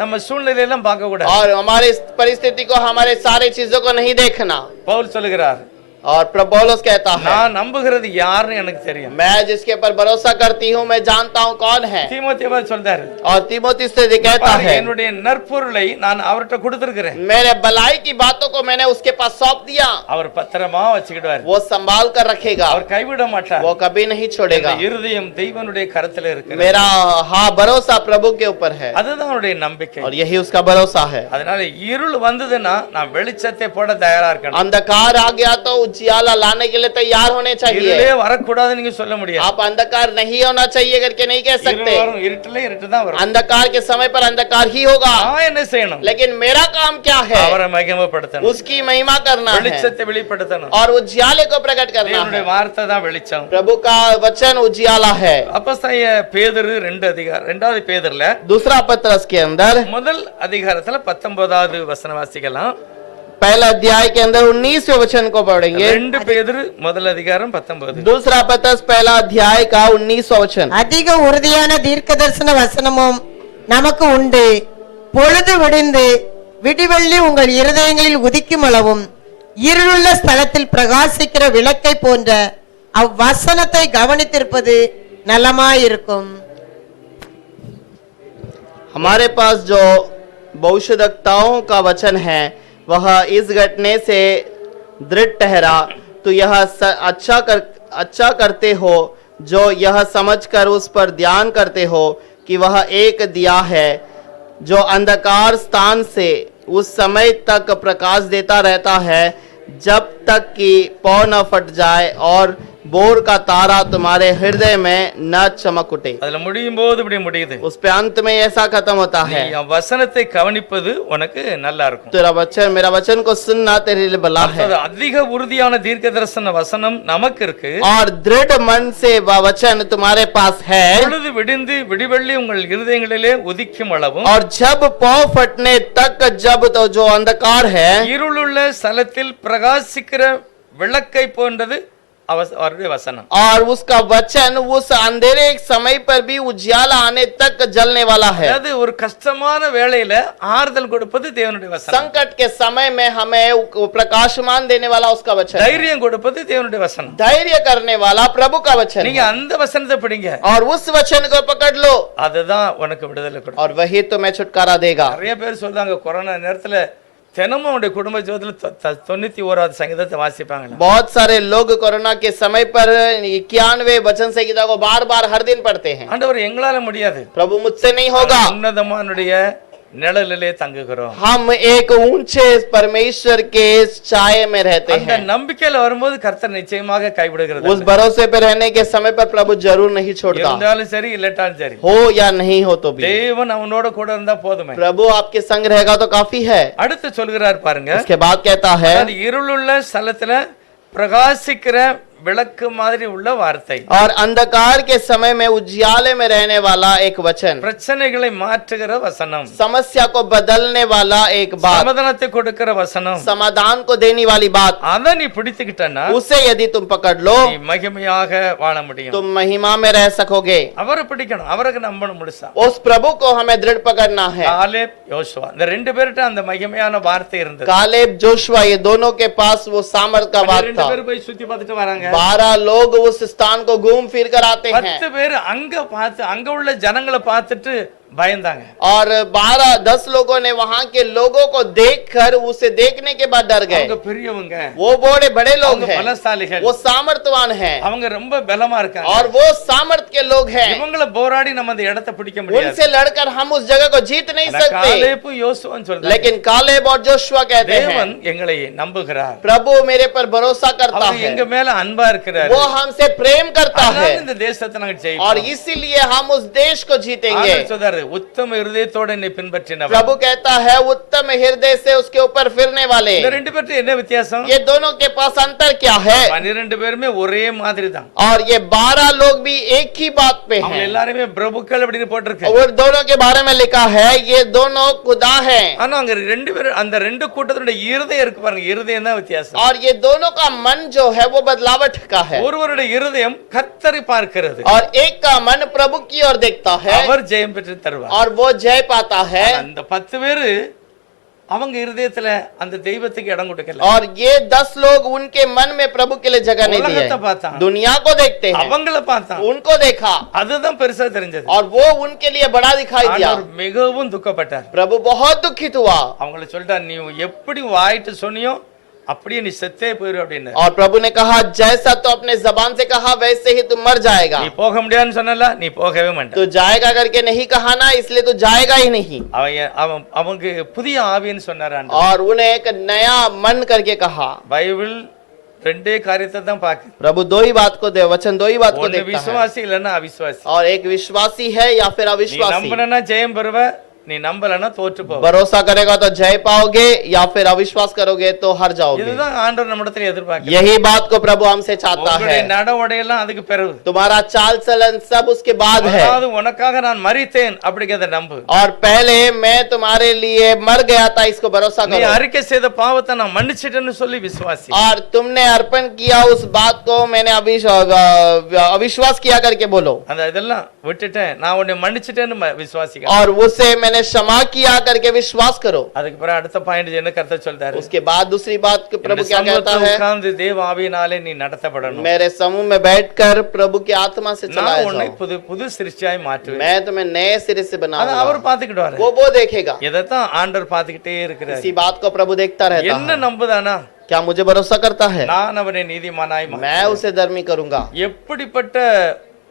நம்ம சூழ்நிலையெல்லாம் பார்க்க கூடாது. और हमारी परिस्थिति को, हमारे सारे चीजों को नहीं देखना। பவுல் சொல்லுகிறார், और प्रभु पौलुस कहता है, நான் நம்புகிறது யாருன்னு எனக்கு தெரியும். मैं जिसके पर भरोसा करती हूँ मैं जानता हूँ कौन है। தீமோத்தேயுவை சொல்றாரு, और तीमोथी से ये कहता பாருங்க, है, என்னுடைய நற்பொருளை நான் அவர்கிட்ட கொடுத்திருக்கிறேன். मेरे भलाई की बातों को मैंने उसके पास सौंप दिया, அவர் பத்திரமா வச்சுக்கிடுவார். वो संभाल कर रखेगा, அவர் கைவிட மாட்டார். वो कभी नहीं छोड़ेगा। இந்த இருதயம் தெய்வனுடைய கரத்துல இருக்கு. मेरा हाँ भरोसा प्रभु के ऊपर है அதுதான் அவருடைய நம்பிக்கை. और यही उसका भरोसा है। அதனால இருள் வந்ததுன்னா நான் வெளிச்சத்தை போட தயாரா இருக்கணும். अंधकार आ गया तो उजियाला लाने के लिए तैयार होने चाहिए। இருளே வரக்கூடாதுன்னு நீங்க சொல்ல முடியாது. आप अंधकार नहीं होना चाहिए करके नहीं कह இருள் सकते। வரும், இருட்டுல இருட்டு தான் வரும். अंधकार के समय पर अंधकार ही होगा, நான் என்ன செய்யணும்? लेकिन मेरा काम क्या है? அவரை மகிமைப்படுத்தணும், उसकी महिमा करना है வெளிச்சத்தை வெளிப்படுத்தணும். और उजियाले को प्रकट करना தேவனுடைய है। வார்த்தை தான் வெளிச்சம். प्रभु का वचन उजियाला है। அப்போஸ்தலனாகிய பேதுரு 2வது பேதுருல दूसरा पत्रस के अंदर முதல் அதிகாரத்துல 19வது வசனம் வாசிக்கலாம். पहला अध्याय के अंदर 19वें वचन को पढ़ेंगे। 2 பேதுரு முதல் அதிகாரம் 19. दूसरा पत्रस पहला अध्याय का 19वां वचन। அதிக உறுதியான தீர்க்க தரிசன வசனமும் நமக்கு உண்டு. பொழுது விடிந்து விடிவெள்ளி உங்கள் இருதயங்களில் உதிக்கும் அளவும் இருளுள்ள ஸ்தலத்தில் பிரகாசிக்கிற விளக்கை போன்ற அவ்வசனத்தை கவனித்திருப்பது நலமாயிருக்கும். हमारे पास जो भविष्यवक्ताओं का वचन है वह इस घटने से दृढ़ ठहरा, तो यह अच्छा करते हो जो यह समझकर उस पर ध्यान करते हो कि वह एक दिया है जो अंधकार स्थान से उस समय तक प्रकाश देता रहता है जब तक कि पौ न फट जाए और बोर का तारा तुम्हारे हृदय में न चमक उठे। அதுல முடியும் போது இப்படி முடியுது. उस पे अंत में ऐसा खत्म होता நீ है, என் வசனத்தை கவனிப்பது உனக்கு நல்லா இருக்கும். तेरा वचन मेरा वचन को सुनना तेरे लिए भला है। அடுத்தது, அதிக உறுதியான தீர்க்கதரிசன வசனம் நமக்கு இருக்கு. और दृढ़ मन से वह वचन तुम्हारे पास है। பொழுது விடிந்து விடிவெள்ளி உங்கள் இருதயங்களிலே உதிக்கும் அளவும் और जब पौ फटने तक जब तो जो अंधकार है இருளுள்ள ஸ்தலத்தில் பிரகாசிக்கிற விளக்கை போன்றது அவருடைய வசனம். और उसका वचन उस अंधेरे समय पर भी उजियाला आने तक जलने वाला है। அதாவது ஒரு கஷ்டமான வேளையில ஆறுதல் கொடுப்பது தேவனுடைய வசனம். संकट के समय में हमें प्रकाशमान देने वाला उसका वचन, தைரியம் கொடுப்பது தேவனுடைய வசனம். धैर्य करने वाला प्रभु का वचन நீங்க है। அந்த வசனத்தை படிங்க, और उस वचन को पकड़ लो அதுதான் உனக்கு விடுதலை கொடுக்கும். और वही तुम्हें छुटकारा देगा। நிறைய பேர் சொல்றாங்க கொரோனா நேரத்துல தினமும் அவனுடைய குடும்ப ஜீவிதத்துல 91வது சங்கீதத்தை வாசிப்பாங்க. बहुत सारे लोग कोरोना के समय पर 91 वचन संहिता को बार बार हर दिन पढ़ते हैं। ஆண்டவர் எங்களால முடியாது, प्रभु मुझसे नहीं होगा, உன்னதமானுடைய நிழலிலே தங்குகிறோம். हम एक ऊंचे परमेश्वर के छाये में रहते அந்த हैं। நம்பிக்கையில வரும்போது கர்த்தர் நிச்சயமாக கைவிடுகிறது. उस भरोसे पे रहने के समय पर प्रभु जरूर नहीं छोड़ता, இருந்தாலும் சரி இல்லட்டாலும் சரி, हो या नहीं हो तो भी தேவன் அவனோட கூட இருந்தா போதுமே. प्रभु आपके संग रहेगा तो काफी है। அடுத்து சொல்கிறார் பாருங்க, उसके बाद कहता है, அது இருளுள்ள ஸ்தலத்துல பிரகாசிக்கிற விளக்கு மாதிரி உள்ள வார்த்தை, और अंधकार के समय में उजियाले में रहने वाला एक वचन, பிரச்சனைகளை மாற்றுகிற வசனம், समस्या को बदलने वाला एक बात, சமாதானத்தை கொடுக்கிற வசனம். समाधान को देने वाली बात, அதை நீ பிடித்துக்கிட்டனா उसे यदि तुम पकड़ लो நீ மகிமையாக வாழ முடியும். तुम महिमा में रह सकोगे। அவரை பிடிக்கணும், அவருக்கு நம்பணும் முழுசா. उस प्रभु को हमें दृढ़ पकड़ना है। காலேப் யோசுவா இந்த ரெண்டு பேர்ட்ட அந்த மகிமையான வார்த்தை இருந்தது. कालेब जोशुआ ये दोनों के पास वो सामर्थ का बात ரெண்டு था। பேர் போய் சுத்தி பார்த்துட்டு வராங்க. 12 लोग उस स्थान को घूम फिर कर आते हैं 10 பேர் அங்க பார்த்து அங்க உள்ள ஜனங்களை பார்த்துட்டு பயந்தாங்க. और 10 लोगों ने वहां के लोगों को देखकर उसे देखने के बाद डर அவங்க गए। பெரியவங்க, वो बड़े बड़े लोग அவங்க हैं, பலசாலிகள், वो सामर्थवान हैं அவங்க ரொம்ப பலமா இருக்காங்க. और वो सामर्थ के लोग हैं। இவங்கள போராடி நம்ம அந்த இடத்தை பிடிக்க முடியாது. उनसे लड़कर हम उस जगह को जीत नहीं सकते। காலேப் யோசுவான்னு சொல்றாங்க. लेकिन कालेब और जोशुआ कहते हैं தேவன் எங்களை நம்புகிறார், प्रभु मेरे पर भरोसा करता அவர் है, எங்க மேல அன்பா இருக்கிறார். वो हमसे प्रेम करता அதனால है இந்த தேசத்தை நாங்க और ஜெயிப்போம். इसीलिए हम उस देश को जीतेंगे। ஆண்டவர் சொல்றாரு, உத்தம இருதயத்தோட என்னை பின்பற்றினவர். प्रभु कहता है उत्तम हृदय से उसके ऊपर फिरने वाले। இந்த ரெண்டு பேர்ட்ட என்ன வித்தியாசம்? ये दोनों के पास अंतर क्या है? 12 பேருமே ஒரே மாதிரி தான். और ये 12 लोग भी एक ही बात पे அவங்க हैं। எல்லாருமே பிரபுக்கள் அப்படின்னு போட்டிருக்கு. और दोनों के बारे में लिखा है ये दोनों खुदा हैं। ஆனா அங்க ரெண்டு பேரும் அந்த ரெண்டு கூட்டத்தோட இருதயம் இருக்கு பாருங்க, இருதயம் தான் வித்தியாசம். और ये दोनों का मन जो है वो बदलावट का है। ஒருவருடைய இருதயம் கர்த்தரை பார்க்கிறது, और एक का मन प्रभु की ओर देखता है அவர் ஜெயம் பெற்று தருவார். और वो जय पाता है। அந்த 10 பேரு அவங்க இருதயத்துல அந்த தெய்வத்துக்கு இடம் கொடுக்கல. और ये 10 लोग उनके मन में प्रभु के लिए जगह नहीं உலகத்தை दी பார்த்தான், दुनिया को देखते हैं, அவங்கள பார்த்தான், उनको देखा அதுதான் பெருசா தெரிஞ்சது. और वो उनके लिए बड़ा दिखाई दिया। ஆண்டவர் மிகவும் துக்கப்பட்டார். प्रभु बहुत दुखित हुआ அவங்கள சொல்லிட்டார், நீ எப்படி வாயிட்டு சொன்னியோ அப்படியே நீ செத்தே போயிரு அப்படின்னு. और प्रभु ने कहा जैसा तो अपने जबान से कहा वैसे ही तू मर जाएगा। நீ போக முடியாதுன்னு சொன்னல, நீ போகவே மாட்ட. तू जाएगा करके नहीं कहा ना, इसलिए तू जाएगा ही नहीं। அவங்க புதிய ஆவின்னு சொன்னார் ஆண்டவர். और उन्हें एक नया मन करके कहा। பைபிள் ரெண்டே காரியத்தை தான் பாக்கு. प्रभु दो ही बात को दे, वचन दो ही बात को ஒன்னு देखता है, விசுவாசி இல்லன்னா அவிசுவாசி. और एक विश्वासी है या फिर நீ अविश्वासी। நம்புறனா ஜெயம் பெறுவ, நீ நம்பலனா தோற்று போவ. भरोसा करेगा तो जय पाओगे या फिर अविश्वास करोगे तो हार जाओगे। இதுதான் ஆண்டவர் நம்மிடத்துல எதிர்பார்க்கிறார். यही बात को प्रभु हमसे चाहता உங்களுடைய है। நடவடிக்கையெல்லாம் அதுக்கு பிறகு. तुम्हारा चाल चलन सब उसके बाद है। அதாவது உனக்காக நான் மரித்தேன் அப்படிங்கறத நம்பு. और पहले मैं तुम्हारे लिए मर गया था, इसको भरोसा நீ करो। அறிக்கை செய்த பாவத்தை நான் மன்னிச்சிட்டேன்னு சொல்லி விசுவாசி. और तुमने अर्पण किया उस बात को मैंने अविश्वास किया करके बोलो। அந்த இதெல்லாம் விட்டுட்டேன், நான் உன்னை மன்னிச்சிட்டேன்னு விசுவாசிக்க. और उसे मैंने क्षमा किया करके विश्वास करो। அதுக்கு பிறகு அடுத்த பாயிண்ட் என்ன கர்த்தர் சொல்றாரு? उसके बाद दूसरी बात कि प्रभु क्या कहता है, உட்கார்ந்து தேவ ஆவியினாலே நீ நடத்தப்படணும். मेरे समूह में बैठकर प्रभु की आत्मा से நான் चलाया உன்னை जाओ। புது சிருஷ்டியாய் மாற்றுவேன். मैं तुम्हें नए सिरे से அத बनाऊंगा। அவர் பாத்துக்கிடுவாரு. वो देखेगा। இதைத்தான் ஆண்டவர் பாத்துக்கிட்டே இருக்கிறார். इसी बात को प्रभु देखता रहता என்ன है। நம்புதானா? क्या मुझे भरोसा करता है? நான் அவனை நீதிமானாய் मैं மாற்றுவேன். उसे धर्मी करूंगा। எப்படிப்பட்ட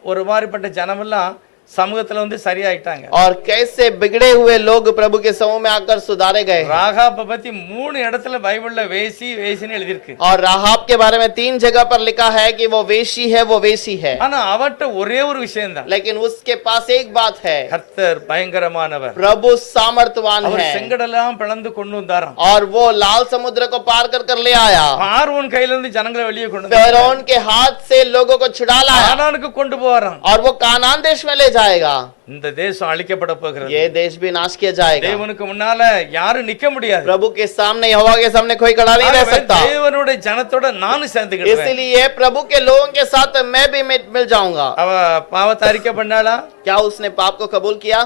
ஒரு மாதிரிப்பட்ட ஜனமெல்லாம் சமூகத்துல வந்து சரியாயிட்டாங்க. और कैसे बिगड़े हुए लोग प्रभु के समूह में आकर सुधारे गए। ராகாப பத்தி 3 இடத்துல பைபிள்ல வேசின்னு எழுதிருக்கு. और राहाब के बारे में 3 जगह पर लिखा है कि वो वेशी है, वो वेशी है। ஆனா அவட்ட ஒரே ஒரு விஷயம் தான், लेकिन उसके पास एक बात है, கர்த்தர் பயங்கரமானவர். प्रभु सामर्थवान அவர் है। செங்கடலாம் பிளந்து கொண்டு வந்தாராம். और वो लाल समुद्र को पार कर ले आया। பார்வோன் கையில இருந்து ஜனங்களை வெளியே கொண்டு வந்தார். फिरौन के हाथ से लोगों को छुड़ा लाया கானானுக்கு கொண்டு போறான். और वो कानान देश में ले जाएगा। இந்த தேசம் அழிக்கப்பட போகிறது. ये देश भी नाश किया जाएगा। தேவனுக்கு முன்னால யாரும் நிக்க முடியாது. प्रभु के सामने, यहोवा के सामने कोई खड़ा नहीं रह सकता। தேவனுடைய ஜனத்தோட நானும் சேர்ந்துக்கிடுவேன். इसलिए प्रभु के लोगों के साथ मैं भी मिल जाऊंगा। அவ பாவத்தை அறிக்கை பண்ணாளா? क्या उसने पाप को कबूल किया?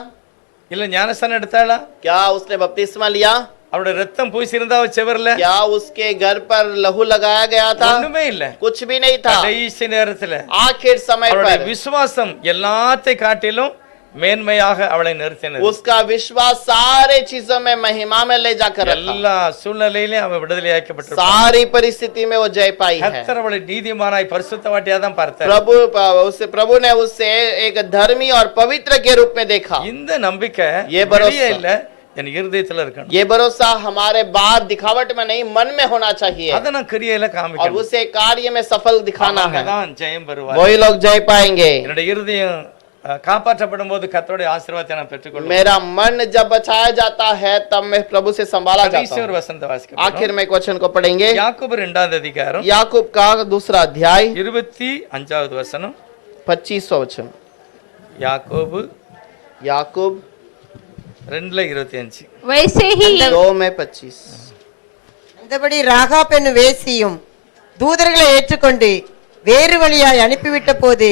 இல்ல ஞானஸ்தானம் எடுத்தாளா? क्या उसने बपतिस्मा लिया? அவருடைய ரத்தம் பூசியிருந்தா அவ செவர்ல? क्या उसके घर पर लहू लगाया गया था? ஒண்ணுமே இல்ல. कुछ भी नहीं था। கடைசி நேரத்துல आखिर समय அவருடைய पर விசுவாசம் எல்லாத்தை காட்டிலும் மேன்மையாக அவளை நிறுத்தினது. उसका विश्वास सारे चीजों में महिमा में ले जाकर रखा। எல்லா சூழ்நிலையிலும் அவ விடுதலையாக்கப்பட்டிருப்பாள். सारी परिस्थिति में वो जय पाई है। கர்த்தர் அவளை நீதிமானாய் பரிசுத்தவாட்டியா தான் பார்த்தார். प्रभु ने उससे एक धर्मी और पवित्र के रूप में देखा। இந்த நம்பிக்கை ये भरोसा- வெளியே இல்ல, என் இருதயத்துல இருக்கணும். ये भरोसा हमारे बाहर दिखावट में नहीं, मन में होना चाहिए। அத நான் கிரியையில और காமிக்கணும். उसे कार्य में सफल दिखाना है। தான் ஜெயம் பெறுவார். वही लोग जय पाएंगे। என்னுடைய இருதயம் காப்பாற்றப்படும் போது கர்த்தருடைய ஆசீர்வாதத்தை நான் பெற்றுக்கொள்வேன். मेरा मन जब बचाया जाता है तब मैं प्रभु से संभाला கடைசி जाता ஒரு हूँ। வசனத்தை आखिर வாசிக்கிறோம். में एक वचन को पढ़ेंगे। யாக்கோபு 2வது அதிகாரம் याकूब का दूसरा अध्याय 25வது வசனம். 25वां वचन। யாக்கோபு याकूब 2:25. वैसे ही 2 में 25। அந்தபடி ராகாப் என்னும் வேசியும் தூதர்களை ஏற்றுக்கொண்டு வேறு வழியாய் அனுப்பிவிட்ட போது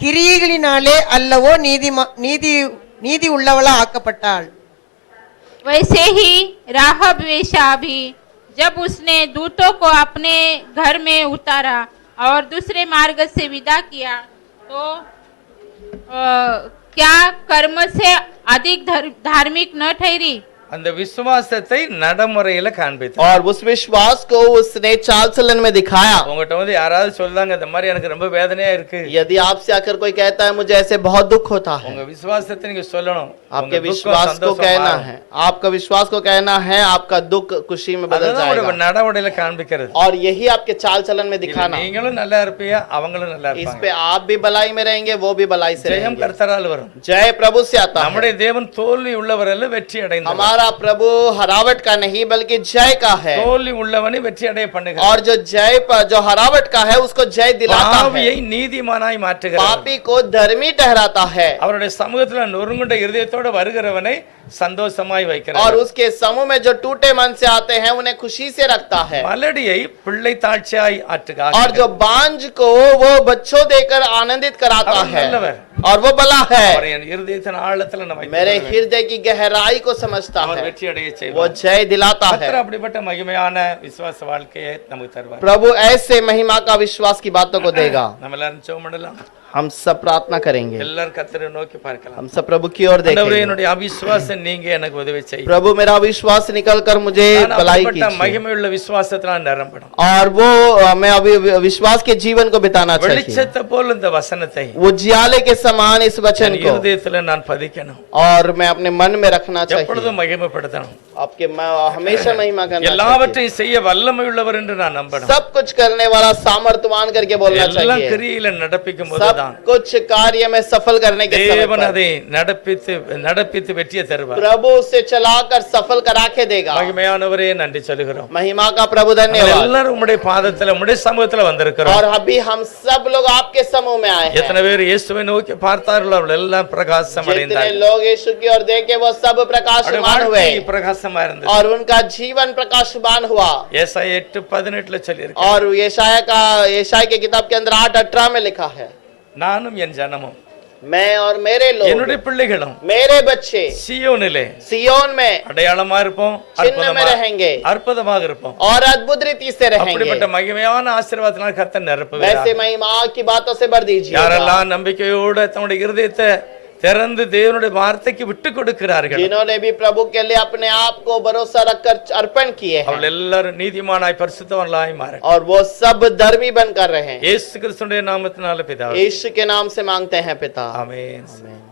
கிரியைகளினாலே அல்லவோ நீதி உள்ளவளா ஆக்கப்பட்டாள். वैसे ही राहब वेश्या भी जब उसने दूतों को अपने घर में उतारा और दूसरे मार्ग से विदा किया तो क्या कर्म से अधिक धार्मिक न ठहरी? அந்த விசுவாசத்தை நடைமுறையில காண்பித்தார். और उस विश्वास को उसने चाल चलन में दिखाया। உங்ககிட்ட வந்து யாராவது சொல்றாங்க இந்த மாதிரி எனக்கு ரொம்ப வேதனையா இருக்கு, यदि आपसे आकर कोई कहता है मुझे ऐसे बहुत दुख होता है, உங்க விசுவாசத்தை நீங்க சொல்லணும். आपके विश्वास को कहना है, आपका विश्वास को कहना है, आपका दुख खुशी में बदल जाएगा। நடைமுறையில காண்பிக்கிறது. और यही आपके चाल चलन में दिखाना। நீங்களும் நல்லா இருப்பீங்க, அவங்களும் நல்லா इस இருப்பாங்க. पे आप भी भलाई में रहेंगे, वो भी भलाई से ஜெயம் रहेंगे। கர்த்தரால் வரும். जय प्रभु से आता है। நம்முடைய தேவன் தோல்வி உள்ளவரல்ல, வெற்றி அடைந்தவர். हमारा प्रभु हरावट का नहीं बल्कि जय का है। தோல்வி உள்ளவனை வெற்றி அடைய பண்ணுகிறார். और जो हरावट का है उसको जय दिलाता है। பாவியை நீதிமானாய் மாற்றுகிறார். पापी को धर्मी ठहराता है। அவருடைய சமூகத்துல நொறுங்குண்ட இருதயத்தோட வருகிறவனை சந்தோஷமாய் வைக்கிறார். और उसके समूह में जो टूटे मन से आते हैं उन्हें खुशी से रखता है। மலடியை பிள்ளை தாட்சியாய் ஆற்றுகிறார். और जो बांझ को वो बच्चों देकर आनंदित कराता அவர் है। நல்லவர். और वो भला है, அவர் என் இருதயத்தின் ஆழத்துல நம்ம मेरे हृदय की गहराई को समझता அவர் है, வெற்றி அடைய वो செய்வார் जय दिलाता है। கர்த்தர் அப்படிப்பட்ட மகிமையான விசுவாச வாழ்க்கையை நமக்கு தருவார் प्रभु ऐसे महिमा का विश्वास की बातों को देगा। நம்ம எல்லாரும் ஜெபம் பண்ணலாம் हम सब प्रार्थना करेंगे, எல்லாரும் கர்த்தரை நோக்கி பார்க்கலாம் हम सब प्रभु की ओर ஆண்டவரே देखेंगे। என்னுடைய அவிசுவாசம் நீங்க எனக்கு உதவி செய்யும் प्रभु मेरा विश्वास निकल कर मुझे நான் भलाई அப்படிப்பட்ட कीजिए, மகிமையுள்ள விசுவாசத்தினால நிரம்பணும் और वो मैं अभी विश्वास के जीवन को बिताना चाहिए। வெளிச்சத்தை போல இந்த வசனத்தை उजियाले के समान इस वचन என் को இருதயத்துல நான் பதிக்கணும் और मैं अपने मन में रखना चाहिए, எப்பொழுதும் மகிமைப்படுத்தணும் आपके हमेशा महिमा करना चाहिए। எல்லாவற்றையும் செய்ய வல்லமை உள்ளவர் என்று நான் நம்பணும் सब कुछ करने वाला सामर्थ्यवान करके बोलना எல்லாம் चाहिए। கிரியில நடப்பிக்கும் सब போதுதான் कुछ कार्य में सफल करने के समय தேவன் पर அதை நடப்பித்து வெற்றியை தருவார் प्रभु उसे चलाकर सफल करा के देगा। மகிமையானவரே நன்றி சொல்கிறோம் महिमा का प्रभु धन्यवाद। எல்லாரும் உம்முடைய பாதத்துல உம்முடைய சமூகத்துல வந்திருக்கிறோம் और अभी हम सब लोग आपके समूह में आए हैं। எத்தனை பேர் இயேசுவை நோக்கி பார்த்தார்களோ அவர்கள் எல்லாம் பிரகாசம் जितने அடைந்தார்கள் लोग यीशु की ओर देखे वो सब அவருடைய प्रकाशमान हुए வாழ்க்கை பிரகாசமா இருந்தது और उनका जीवन प्रकाशमान हुआ। ஏசாயா 8:18 சொல்லியிருக்கு और यशाया के किताब के अंदर 8:18 में लिखा है, நானும் என் ஜனமும் मैं और मेरे என்னுடைய लोग, பிள்ளைகளும் मेरे बच्चे சியோனிலே सियोन में அடையாளமா இருப்போம் चिन्ह में रहेंगे அற்புதமாக இருப்போம் और अद्भुत रीति से रहेंगे। அப்படிப்பட்ட மகிமையான ஆசீர்வாதத்தினால் கர்த்தர் நிரப்புவார் वैसे महिमा की बातों से भर दीजिए। யாரெல்லாம் நம்பிக்கையோட தன்னுடைய இருதயத்தை திறந்து தேவனுடைய வார்த்தைக்கு விட்டு கொடுக்கிறார்கள் जिन्होंने भी प्रभु के लिए अपने आप को भरोसा रखकर अर्पण किए हैं அவர்கள் எல்லாரும் நீதிமானாய் பரிசுத்தவான்களாய் மாறட்டும் और वो सब धर्मी बनकर रहे हैं। இயேசு கிறிஸ்துவின் நாமத்தினால பிதாவே यीशु के नाम से मांगते हैं पिता, ஆமென் आमीन।